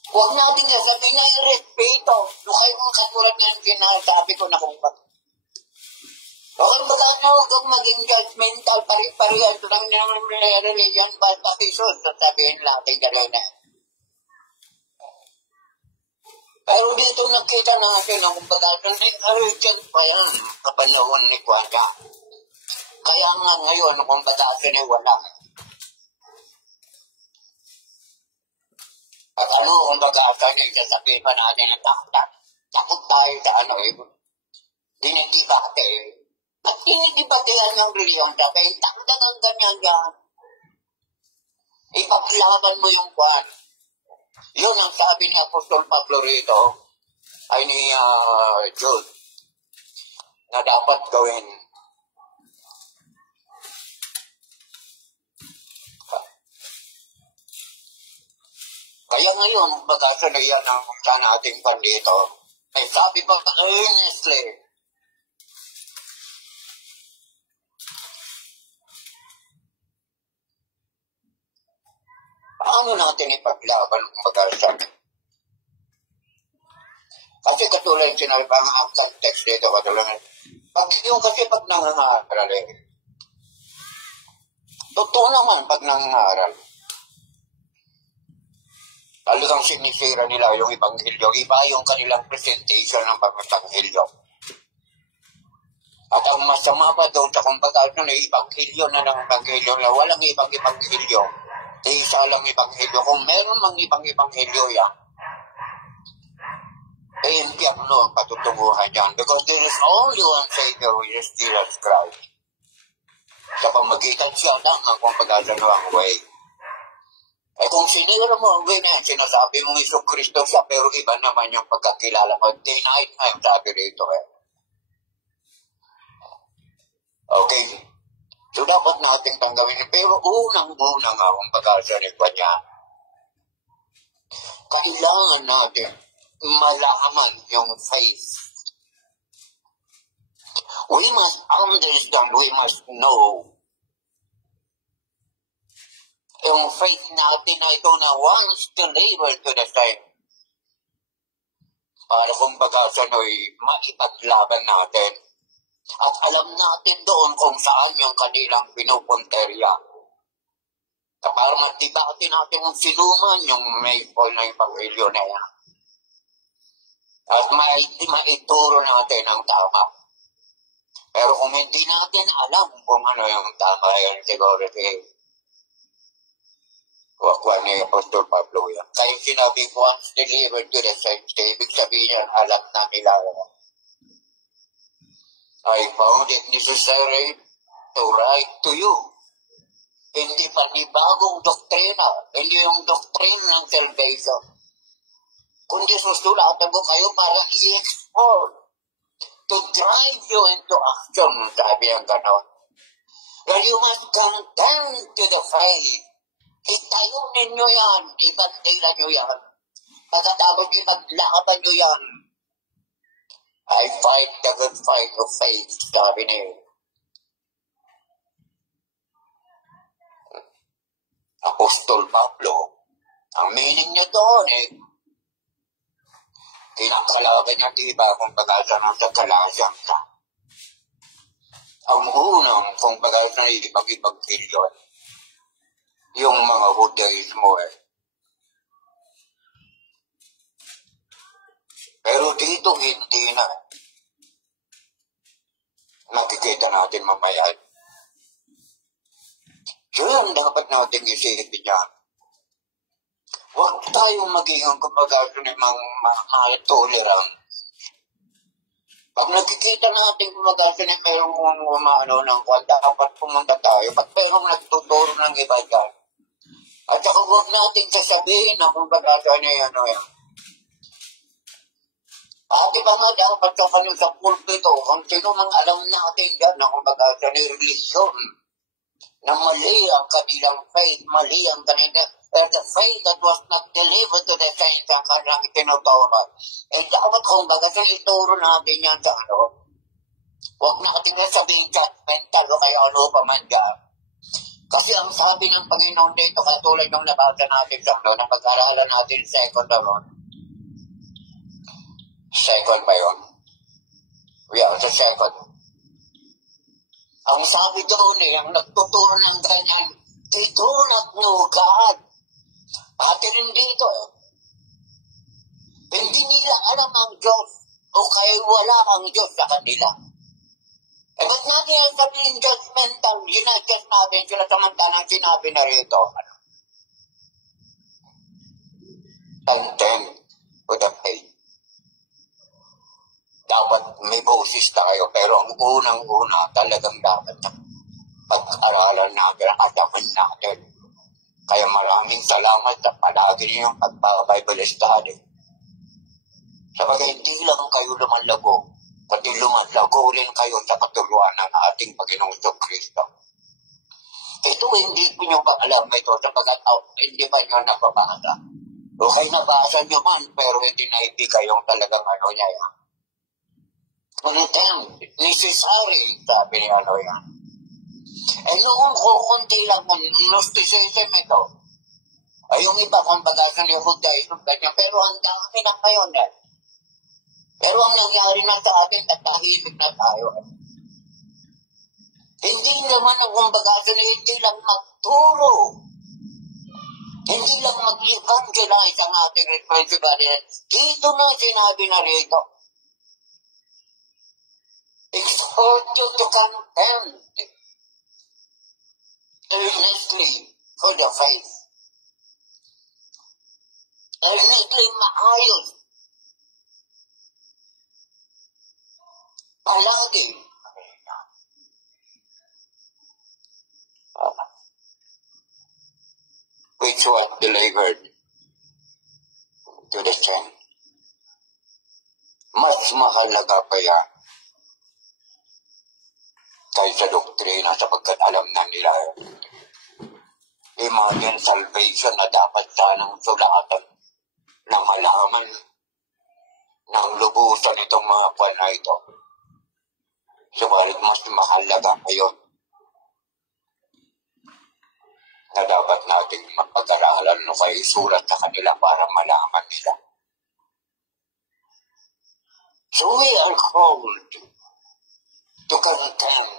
Huwag natin sabihin na respeto. Ay mga katulad nga sinasabi ko na kung ba't. Okay ba tayo kung maging judgmental, pari-parehas lang ng religion, basta Jesus, sasabihin natin gano'n na. Pero dito nakita natin na kung ba't urgent pa yan kapanahon ni Kwaka. Kaya nga ngayon, kung batasin ay wala. At ano kung batasin ay sasabihin pa natin ang takot tayo sa dinitibate. At dinitibatehan ng reliyon dahil takot ang ganyan yan. Ipaglaban mo yung kwan. Yun ang sabi ni Apostol Pablo rito ay ni Jude na dapat gawin. Kaya ngayon, bagasa na yan ang sana ating pandito. Ay sabi pa earnestly, paano natin ipaglaban ang pag-asa? Kasi katulad sinabi pa ang context dito, katulad pag nangangaral totoo naman pag nangangaral. Talagang sinisira nila yung Ebanghelyo. Iba yung kanilang presentation ng Ebanghelyo. At ang masama pa doon sa kumbaga ng Ebanghelyo na ng Ebanghelyo na walang ibang Ebanghelyo. Isa lang Ebanghelyo. Kung meron mang ibang Ebanghelyo yan, impyerno ang patutunguhan yan. Because there is only one Savior, which is Jesus Christ. Sa pamagitan siya lang ang kumbaga ng way. Kung sinira mo ang way na yan, sinasabi mong Iso Kristo siya, pero iba naman yung pagkakilala mo. Denied nga yung sabi rito Okay. So, dapat natin tanggawin. Pero unang-una nga kung pagkasanipwa niya, kailangan natin malaman yung faith. We must understand, we must know yung faith natin na ito na wants to labor to the same. Para kung bagasano'y maipaglaban natin. At alam natin doon kung saan yung kanilang pinupunterya. Para matibati natin yung siluman, yung may fall na Ebanghelyo na yan. At maituro natin ang tama. Pero kung hindi natin alam kung ano yung tama yan, siguro wakwa ni Apostol Pablo yan. Kaya sinabi ko, once delivered to the saints, ibig sabihin yan, alam na nila. I found it necessary to write to you. Hindi panibagong doktrina, hindi yung doktrina ng salvation. Kundi susulatan ko kayo para i-explore, to drive you into action, sabi ang ganon. Well, you must contend to the faith. Itayon ninyo yan, ibandila nyo yan. Pagkatapos ipaglakaban nyo yan. I fight the good fight of faith, sabi niya. Apostol Pablo, ang meaning niya doon kinakalaban niya diba kung bagasa ng sakalasan ka. Ang unang kung bagasa ng ibang-ibang yung mga Judaismo Pero dito hindi na. Makikita natin mamaya. So yun, dapat natin isipin yan. Huwag tayong magiging kumbaga ng mga tolerant. Pag nakikita natin kumbaga ng mayroong umano ng kwanta, dapat pumunta tayo. Pag mayroong nagtuturo ng iba dyan. At saka huwag natin sasabihin na kumbaga yan. At iba nga dapat sa kanil sa pulpito, kung sino mang alam natin yan na kumbaga sa religion, na mali ang kanilang faith, mali ang kanilang, the faith that was not delivered to the saints ang kanilang itinuturo. Dapat kumbaga sa ituro natin yan sa huwag natin na sabihin judgmental o kaya ano pa man dyan. Kasi ang sabi ng Panginoon dito, katulad ng nabasa natin sa na pag-aralan natin second ba yun? Yeah, sa second. Ang sabi doon ang nagtuturo ng ganyan, they do not know God. Atin rin dito, hindi nila alam ang Diyos o kaya wala ang Diyos sa kanila. Ba't natin ang sabihin judgmental, ginadjust natin sila samantalang sinabi na rito. Contend with the faith. Dapat may boses tayo, pero ang unang-una talagang dapat pag-aralan natin, ataman natin. Kaya maraming salamat sa palagi niyong pagpa-Bible study. Sapagkat hindi lang kayo lumalago, kundi lumalago rin kayo sa katuluan ng ating Panginoong Kristo. Ito hindi ko nyo pa alam ito sapagkat hindi pa nyo napabasa. Okay, nabasa nyo man, pero hindi na hindi kayong talagang niya yan. Content, necessary, sabi niya yan. Noong kukunti lang kung Gnosticism ito, Ay, yung iba, kung baga sa Judaism, ganyan, pero handa kami na ngayon eh. Pero ang nangyari na sa atin, tatahimik na tayo. Hindi naman ang kumbaga sila, hindi lang magturo. Hindi lang mag-evangelize ang ating responsibility. Dito na sinabi na rito. Exhort you to contend earnestly for the faith. Earnestly maayos. Palagi. Which was delivered to the saint. Mas mahalaga pa yan kaysa doktrina sapagkat alam na nila. Imagine salvation na dapat sanang sulatan na malaman ng lubusan itong mga kwan na ito. Subalit mas mahalaga pa yun na dapat nating mapag-aralan no kaya isulat sa kanila para malaman nila. So we are called to contend.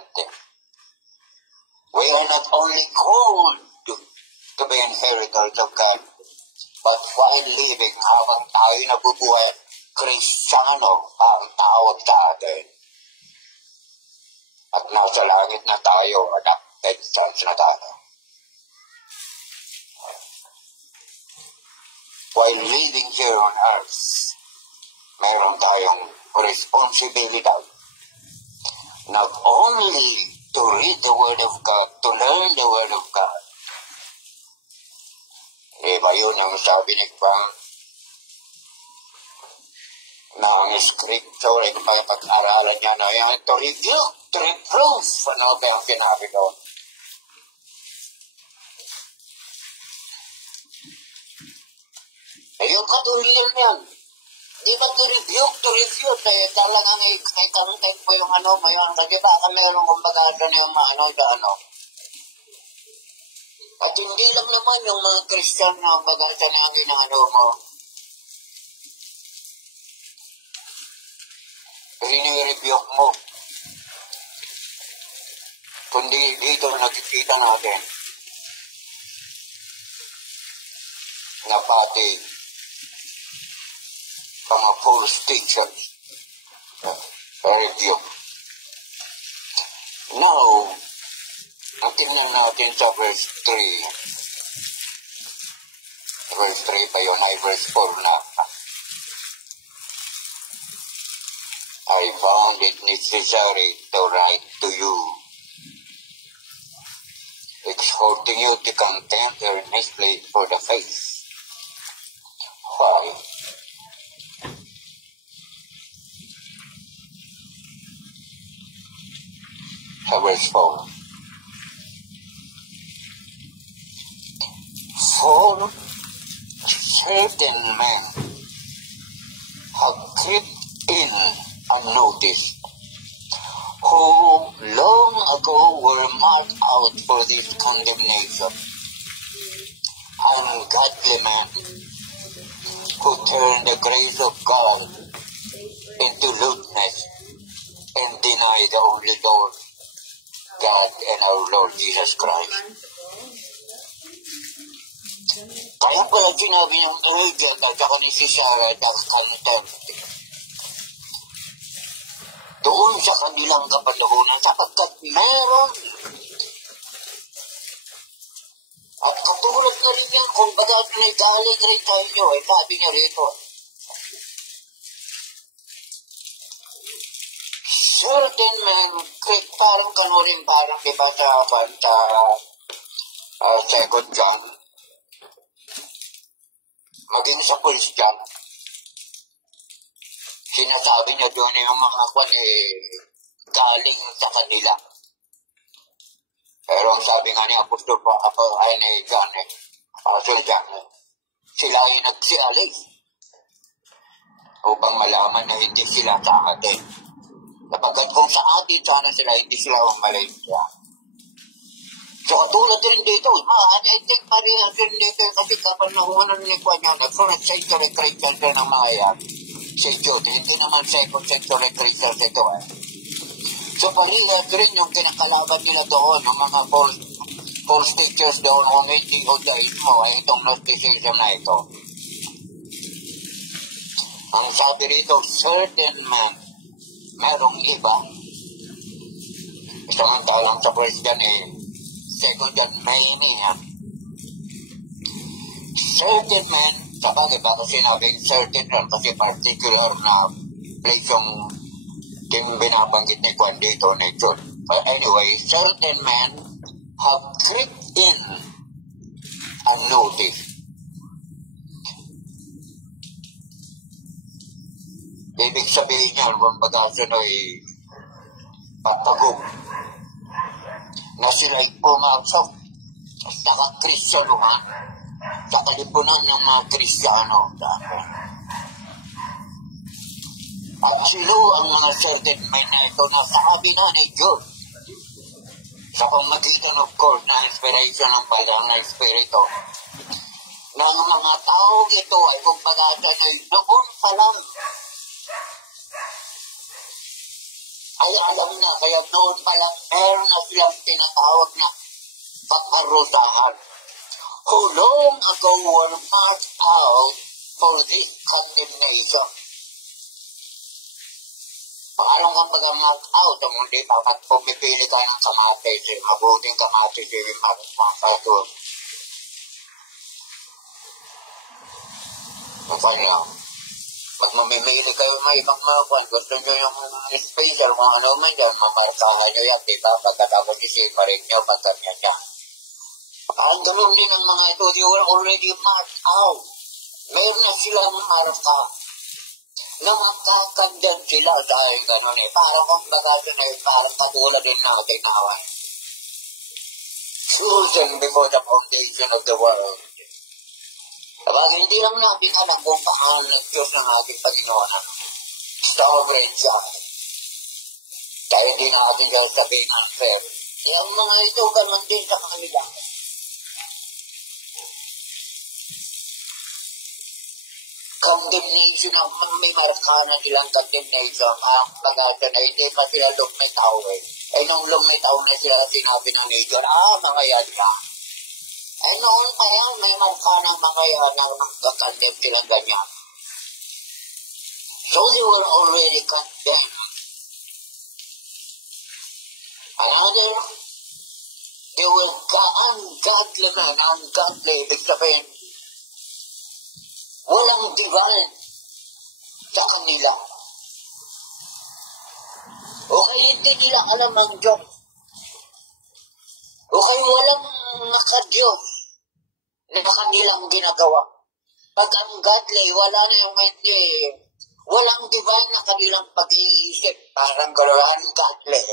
We are not only called to be inheritors of God, but while living habang tayo nabubuhay, Kristiyano ang tawag sa atin. At nasa langit na tayo, adopted sons na tayo. While living here on earth, meron tayong responsibilidad not only to read the Word of God, to learn the Word of God. Diba yun ang sabi ni Frank na ang scripture ay pag-aralan niya na yan to review, to reprove. Ano ba ang sinabi doon? Ayun katuloyan yan. Di ba to review, talaga may content po yung ano, mayan. Kasi baka meron kong bagasa na yung ano. At hindi lang naman yung mga Christian na bagasa na yung ginano mo. Ini-rebuke mo. Kundi dito nakikita natin na pati mga false teachers rebuke. Now, ang tingnan natin sa verse 3. Verse 3 pa yun ay verse 4 na. I found it necessary to write to you, exhorting you to contend earnestly for the faith. Why? Verse 4. For certain men have crept in unnoticed, who long ago were marked out for this condemnation. Ungodly men who turn the grace of God into lewdness and deny the only Lord God and our Lord Jesus Christ. Kaya pala sinabi ng angel at ako ni si Sarah ng contempt. Doon sa kanilang kapalahunan sapagkat meron. At katulad na rin yan kung baga pinagaling rin tayo ay sabi niya rito. Certain men, parang kanurin parang diba sa second John, maging sa Christian, sinasabi niya doon yung mga kwan galing sa kanila. Pero ang sabi nga ni Apostol pa ako ay ni John sila ay nagsialis upang malaman na hindi sila sa atin. Kapagkat kung sa atin sana sila hindi sila umalaysa. So katulad rin dito, I think parehas rin dito sa dati kapanuhunan ni Kwan yan, first century Christian din ang mga yan. Si Jude, hindi naman second century Christian ito eh. So palilat rin yung kinakalaban nila doon, ng mga false teachers doon o hindi Judaismo ay itong Gnosticism na ito. Ang sabi rito, certain man, merong iba. Samantalang sa first dyan eh, second dyan, many yan. Certain man, sabagay baka sinabing certain ron kasi particular na place yung binabanggit ni Kwan dito ni Jude. But anyway, certain men have crept in and noticed. Ibig sabihin niyan, kung pag-asin ay papagong na sila'y pumasok sa Kristyanuhan, sa kalipunan ng mga Kristiyano. At sino ang mga certain men na ito na sabi na ni Jude sa pamagitan of course na inspiration ng Palang na Espiritu na ang mga tao ito ay kung pag-asa ay noon pa lang ay alam na, kaya noon pa lang meron na silang tinatawag na pagkarusahan who long ago were marked out for this condemnation. Parang kang pag-mark out, hindi bakit pumipili ka ng kamatis, mabuting kamatis, magpapato. Kaya, pag mamimili kayo may ibang mga kwan, gusto nyo yung special, kung ano man dyan, mamarkahan nyo yan, diba? Pagkatapos isima rin nyo, pagkanya niya. Ang ganun din ang mga ito, they were already marked out. Mayroon na silang marka na magkakandyan sila dahil ganun eh. Parang kung bagay na parang katulad din natin naway. Chosen before the foundation of the world. Kapag hindi lang natin alam kung paano nag-Diyos ng ating Panginoon. Sovereign siya. Dahil hindi natin kaya sabihin ang fair. Yan mga ito ganun din sa kanila. Condemnation ang may markana nilang condemnation ang pagkata na hindi pa sila lumitaw eh. Eh nung lumitaw na sila sinabi ng Niger, mga yan ka. Eh noon pa yan, may markana mga yan na magkakondem silang ganyan. So they were already condemned. Another, they were ungodly men, ungodly, ibig sabihin, walang divine sa kanila. O kaya hindi nila alam ang Diyos. O kaya walang naka-Diyos na kanilang ginagawa. Pag ang godly, wala na yung hindi, walang divine na kanilang pag-iisip. Parang galawan godly.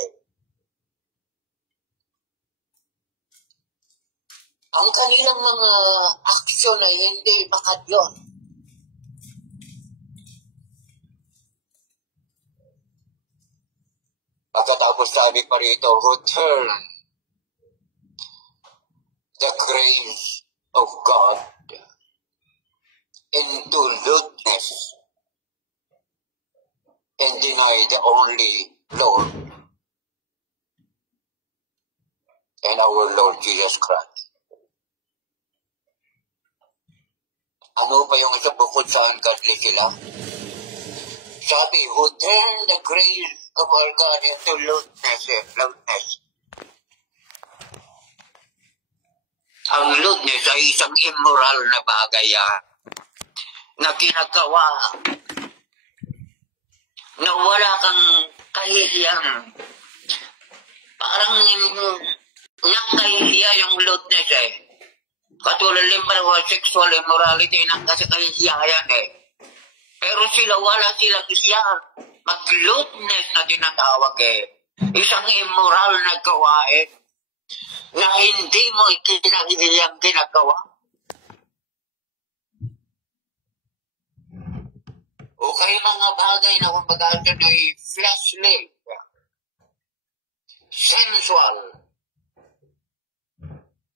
Ang kanilang mga aksyon ay hindi maka-Diyos. Pagkatapos sabi pa rito, who turn the grace of God into lewdness and deny the only Lord and our Lord Jesus Christ. Ano pa yung isa bukod sa ungodly sila? Sabi, who turn the grace of our God into lewdness. Ang lewdness ay isang immoral na bagay na ginagawa na wala kang kahihiyan. Parang nakahihiya yung lewdness eh. Katulad limbawa sexual immorality na kasi kahihiyan eh. Pero sila wala silang isiyan. Mag-lewdness na tinatawag eh. Isang immoral na gawain na hindi mo ikinahihiyang ginagawa. O kaya mga bagay na kumbaga ay fleshly, sensual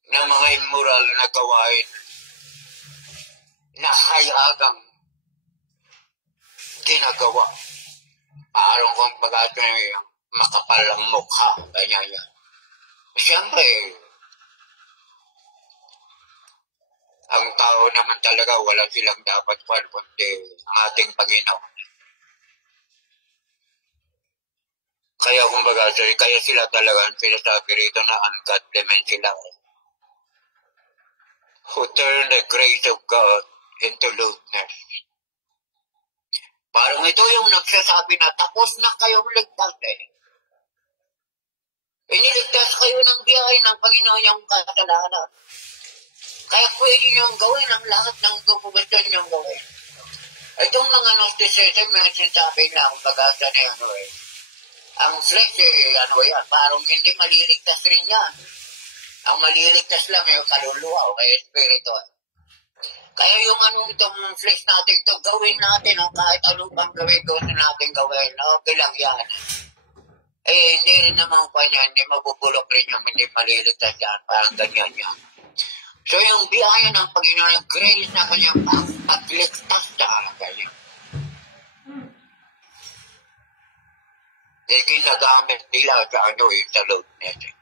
na mga immoral na gawain maagang ginagawa. Parang kung pagkata makapal ang mukha, ganyan yan. Siyempre, ang tao naman talaga, wala silang dapat kundi ang ating Panginoon. Kaya kumbaga, kaya sila talaga, sinasabi rito na ungodly men sila. Who turn the grace of God into lewdness. Parang ito yung nagsasabi na tapos na kayong ligtas eh. Iniligtas kayo ng biyahe ng Panginoon yung kasalanan. Kaya pwede niyong gawin ang lahat ng gusto niyong gawin. Itong mga Gnosticism, may sinasabi na ang pag-asa na ang flesh yan, parang hindi maliligtas rin yan. Ang maliligtas lang yung kaluluwa o kaya spiritual. Kaya yung itong flesh natin ito, gawin natin, kahit ano pang gawin natin gawin, okay lang yan. Hindi rin naman pa niya, hindi mabubulok rin yung hindi maliligtas yan, parang ganyan yan. So yung biyaya ng Panginoon, yung grace na kanyang pagligtas na ganyan. Ginagamit nila sa sa load natin.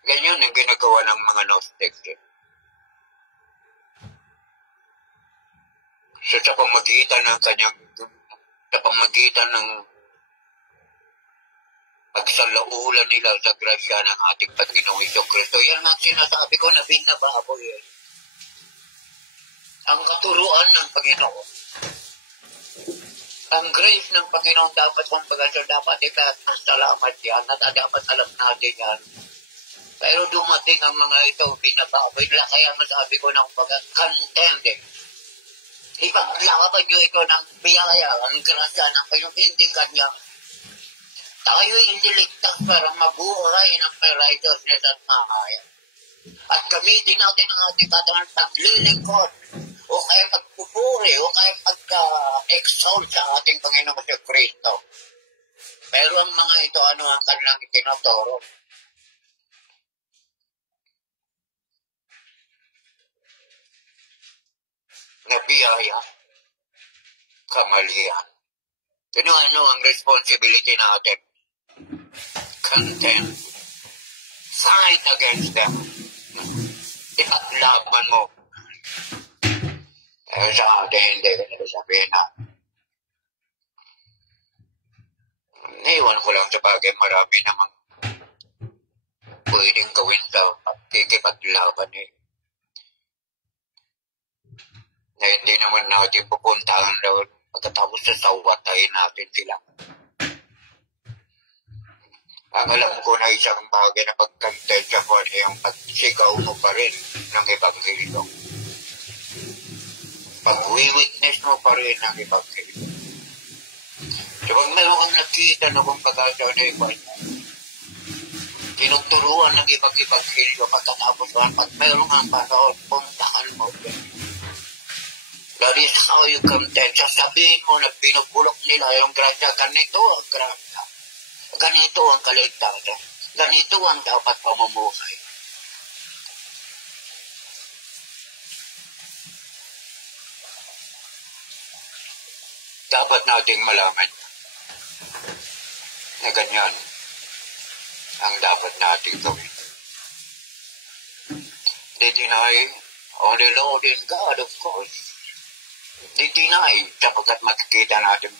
Ganyan ang ginagawa ng mga Gnostics. So sa pamagitan ng pagsalaulan nila sa grasya ng ating Panginoong Jesucristo. Yan ang sinasabi ko na binababoy eh. Ang katuruan ng Panginoon. Ang grace ng Panginoon dapat dapat ipagpasalamat yan at dapat alam natin yan. Pero dumating ang mga ito, binababoy nila. Kaya masabi ko ng pag-contending. Ipaglaban nyo ito ng biyaya, ang grasya ng Panginoon, hindi kanya. Tayo'y indiligtas para mabuhay ng may righteousness at mahaya. At gamitin natin ang ating katawan paglilingkod o kaya pagpupuri o kaya pag-exalt sa ating Panginoon sa Kristo. Pero ang mga ito, ang kanilang itinuturo? Na biyaya, kamalian. Ano ang responsibility natin? Contend. Fight against them. Ipaglaban mo. Sa atin, hindi ko sabihin na. Naiwan ko lang sa bagay, marami namang pwedeng gawin sa pagkikipaglaban eh. Na hindi naman natin pupuntahan doon pagkatapos sa sawatayin natin sila. Ang alam ko na isang bagay na pagkantensya ko ay yung pagsigaw mo pa rin ng Ebanghelyo. Pag-witness mo pa rin ng Ebanghelyo. So pag meron kang nakita na kung pagkasa na iba niya, tinuturuan ng Ebanghelyo pagkatapos pag meron kang panahon, puntahan mo din. That is how you contend. Sasabihin mo na binubulok nila yung grasya. Ganito ang grasya. Ganito ang kaligtasan. Ganito ang dapat pamumuhay. Dapat nating malaman na ganyan ang dapat nating gawin. They deny only Lord and God, of course. Di-deny sapagkat makikita natin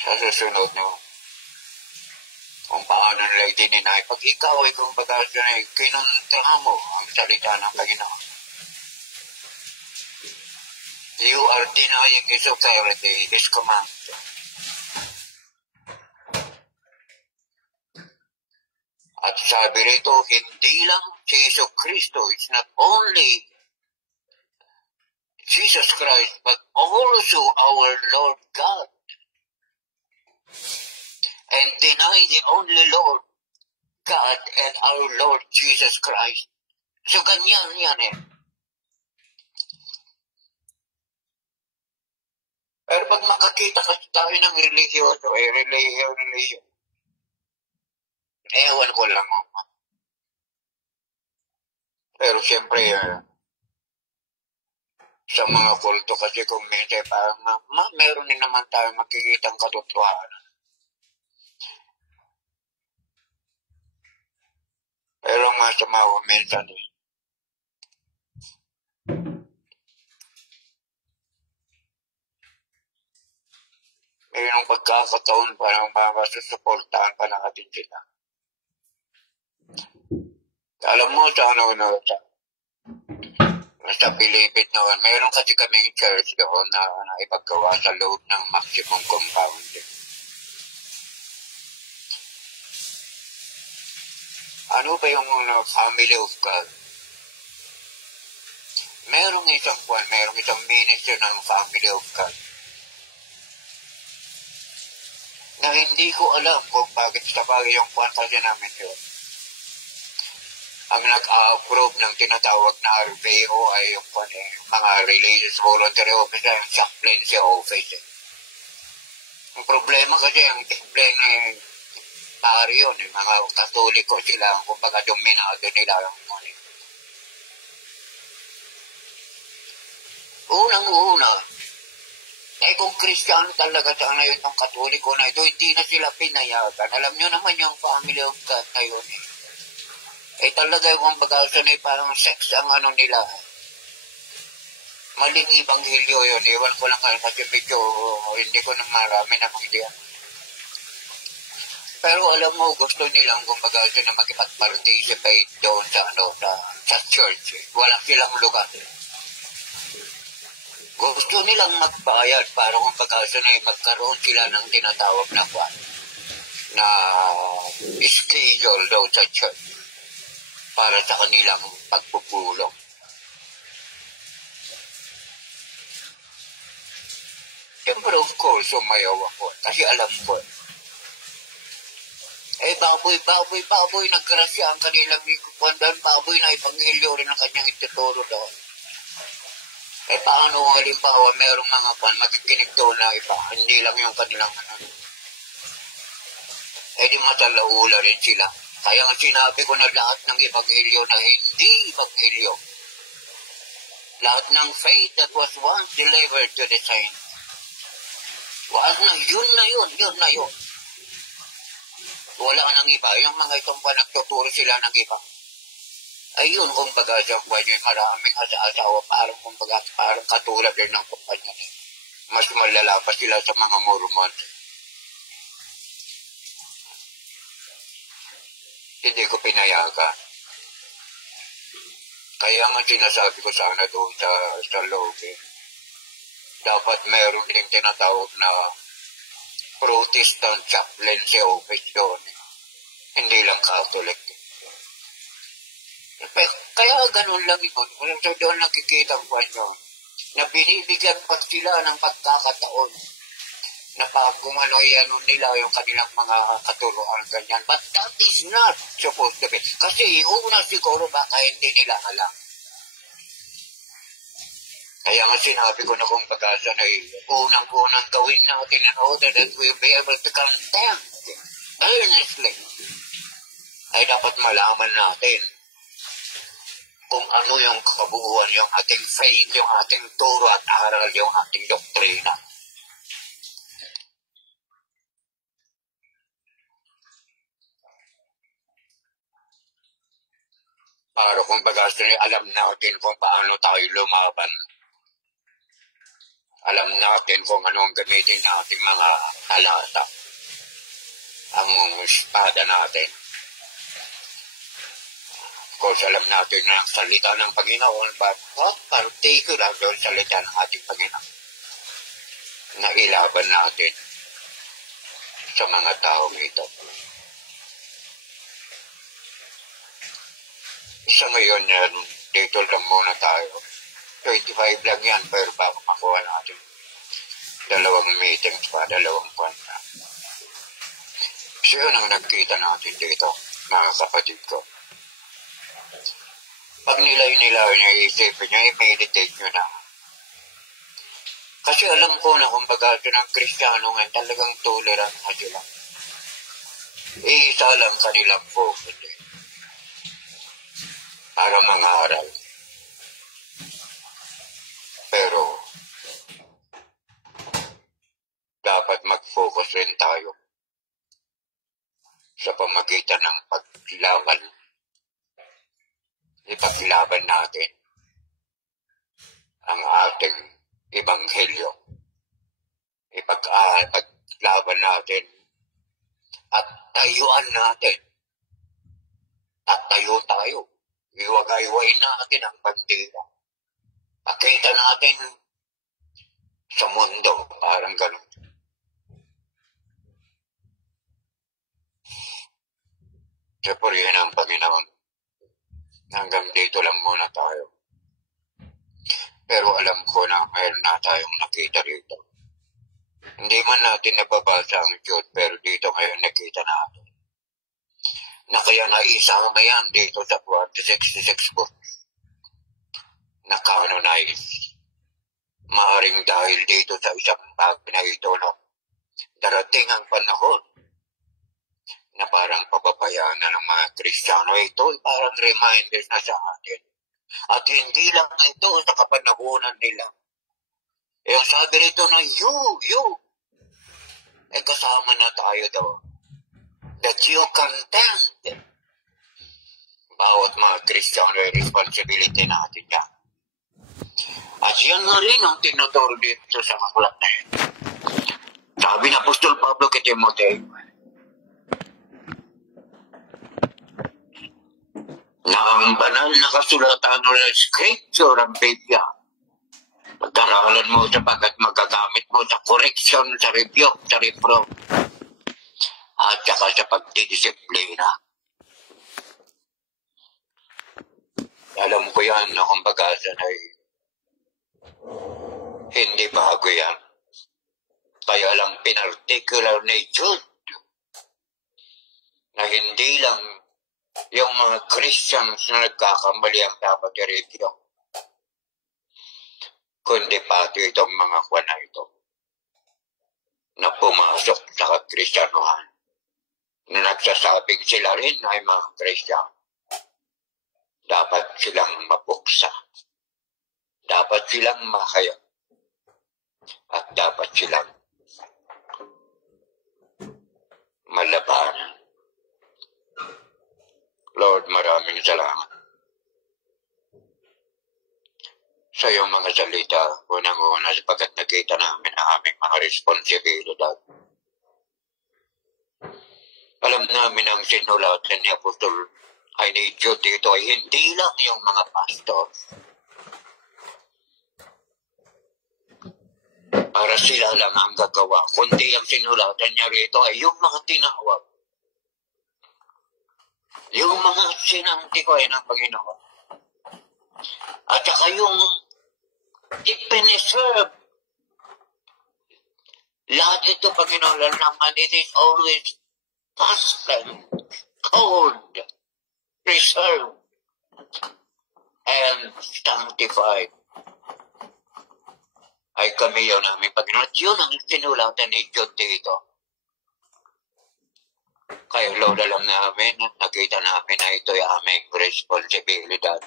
sa susunod no, kung paano nila i-deny. Pag ikaw ay kung pagkasa na kinuntahan mo ang salita ng Panginoon, you are denying His authority, His command. At sabi rito, hindi lang si Jesucristo, it's not only Jesus Christ, but also our Lord God. And deny the only Lord God and our Lord Jesus Christ. So ganyan yan eh. Pero pag makakita kasi tayo ng religion, ewan ko lang. Pero siyempre, Sa mga kulto kasi kung minsan parang meron din naman tayong makikitang katotohanan. Pero nga sa mga minsan mayroong pagkakataon parang masusuportahan pa natin sila. Alam mo sa sa Pilipit noon, mayroon kasi kaming church doon na ipaggawa sa loob ng maximum compound. Ano ba yung family of God? Mayroong isang ministry ng family of God na hindi ko alam kung bakit sa bagay yung kwan kasi namin yun. Ang nag-approve ng tinatawag na RVO ay yung mga Religious Voluntary Officer, yung chaplaincy office. Ang problema kasi, ang chaplain pari yun, mga Katoliko sila, kumbaga dominado nila yung unang-una, kung Kristiyano talaga sana yun ng Katoliko na ito, hindi na sila pinayagan. Alam nyo naman yung family of God na yun talaga yung bagasa na parang sex ang nila. Maling ibanghilyo yun. Iwan ko lang kayo kasi medyo hindi ko nang marami na idea. Pero alam mo, gusto nilang kung bagasa na makipag-participate doon sa church. Walang silang lugar. Gusto nilang magbayad para kung bagasa na magkaroon sila ng tinatawag na schedule doon sa church para sa kanilang pagpupulong. Siyempre, of course, umayaw ako. Kasi alam ko, baboy, nagkrasya ang kanilang ikupandan, baboy na ipangilyo rin ang kanyang ituturo doon. Paano kung halimbawa, mayroong mga makikinig doon na iba, hindi lang yung kanilang di matalaula rin sila. Kaya nga sinabi ko na lahat ng ebanghelyo na hindi ebanghelyo. Lahat ng faith that was once delivered to the saints. Yun na yun. Wala nang iba. Yung mga itong nagtuturo sila ng iba. Ayun, kumbaga, yung maraming asawa, parang katulad din ng kumpanya. Mas malala pa sila sa mga Mormon. Hindi ko pinayagan. Kaya nga sinasabi ko sana doon sa loob dapat meron din tinatawag na Protestant chaplaincy office doon. Hindi lang Catholic. Kaya ganun lang yun. So doon nakikita ko na binibigyan pa sila ng pagkakataon na kung nila yung kanilang mga katuruan ganyan. But that is not supposed to be. Kasi una siguro baka hindi nila alam. Kaya nga sinabi ko na kung pagkasa na unang-unang gawin natin in order that we'll be able to contempt earnestly, ay dapat malaman natin kung ano yung kabuuan, yung ating faith, yung ating turo at aral, yung ating doktrina. Para kung bagasa alam natin kung paano tayo lumaban. Alam natin kung ano ang gamitin nating mga talata. Ang espada natin. Of course, alam natin na ang salita ng Panginoon, particular doon salita ng ating Panginoon na ilaban natin sa mga taong ito. Isa ngayon yan, dito lang muna tayo. 25 lang yan, pero bago makuha natin 2 meetings pa, 2 kwanta. So yun ang nagkita natin dito, mga kapatid ko. Pag nilay-nilay niya, isipin niya, i-meditate nyo na. Kasi alam ko na kung baga ng Kristiyano nga, talagang tolerant na sila. Isa lang kanilang focus para mangaral. Pero ipaglaban natin ang ating ebanghelyo. Ipaglaban natin at tayuan natin. At tayo tayo. Iwagayway natin ang bandila. Pakita natin sa mundo, parang ganun. Purihin ang Panginoon. Hanggang dito lang muna tayo. Pero alam ko na mayroon na tayong nakita dito. Hindi man natin nababasa ang Diyos, pero dito ngayon nakita natin. Na kaya naisama yan dito sa 66 books. Na-canonize. Maaring dahil dito sa isang bagay na ito, no? Darating ang panahon na parang pababayaan na ng mga Kristiyano. Ito ay parang reminders na sa atin. At hindi lang ito sa kapanahunan nila. Ang sabi rito na you, kasama na tayo daw. That you contend. Bawat mga Kristiyano ay responsibility natin yan. At yan nga rin ang tinuturo dito sa aklat na yan. Sabi na Apostol Pablo kay Timoteo, na ang banal na kasulatan ng Scripture, ang Biblia, pag-aralan mo sapagat magagamit mo sa correction, sa rebuke, sa reproof, at saka sa pagdidisiplina. Alam ko yan, no, kung bagasan ay hindi bago yan. Kaya lang pinarticular ni Jude na hindi lang yung mga Christians na nagkakamali ang dapat i-review, kundi pati itong mga kwan na ito na pumasok sa Kristyanuhan na nagsasabing sila rin ay mga Kristyan. Dapat silang mapuksa, dapat silang makaya, at dapat silang malabanan. Lord, maraming salamat sa iyong mga salita, unang-una sapagkat nakita namin ang aming mga responsibilidad. Alam namin ang sinulatan ni Apostol ay ni Jude dito ay hindi lang yung mga pastor. Para sila lang ang gagawa, kundi ang sinulatan niya rito ay yung mga tinawag. Yung mga sinantikoy ng Panginoon. At saka yung ipiniserve. Lahat ito, Panginoon, naman, it is always constant, cold, preserved, and sanctified. Ay kami yun namin, Panginoon. At yun ang sinulatan ni Jude dito. Kaya Lord, alam namin, nakita namin na ito'y aming responsibilidad.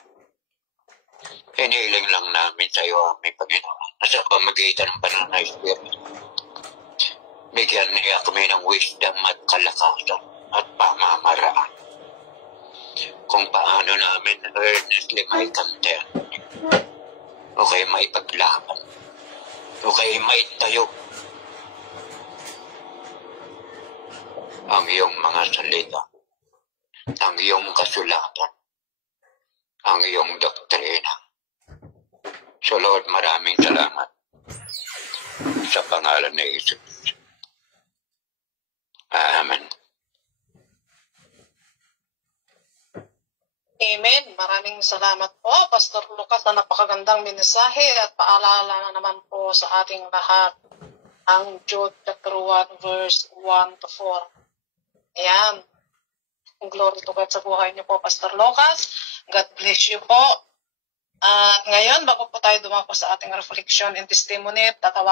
Hiniling lang namin sa iyo, aming Panginoon, na sa pamagitan ng banal na Espiritu, bigyan niya kami ng wisdom at kalakasan at pamamaraan kung paano namin earnestly may content o kaya may paglaban o kaya may tayo ang iyong mga salita, ang iyong kasulatan, ang iyong doktrina. So Lord, maraming salamat sa pangalan ni Jesus. Amen. Amen. Maraming salamat po, Pastor Lucas, na napakagandang mensahe at paalala na naman po sa ating lahat ang Jude chapter 1 verse 1 to 4. Ayan. Glory to God sa buhay niyo po, Pastor Lucas. God bless you po. At ngayon, bago po tayo dumako sa ating reflection and testimony, tatawa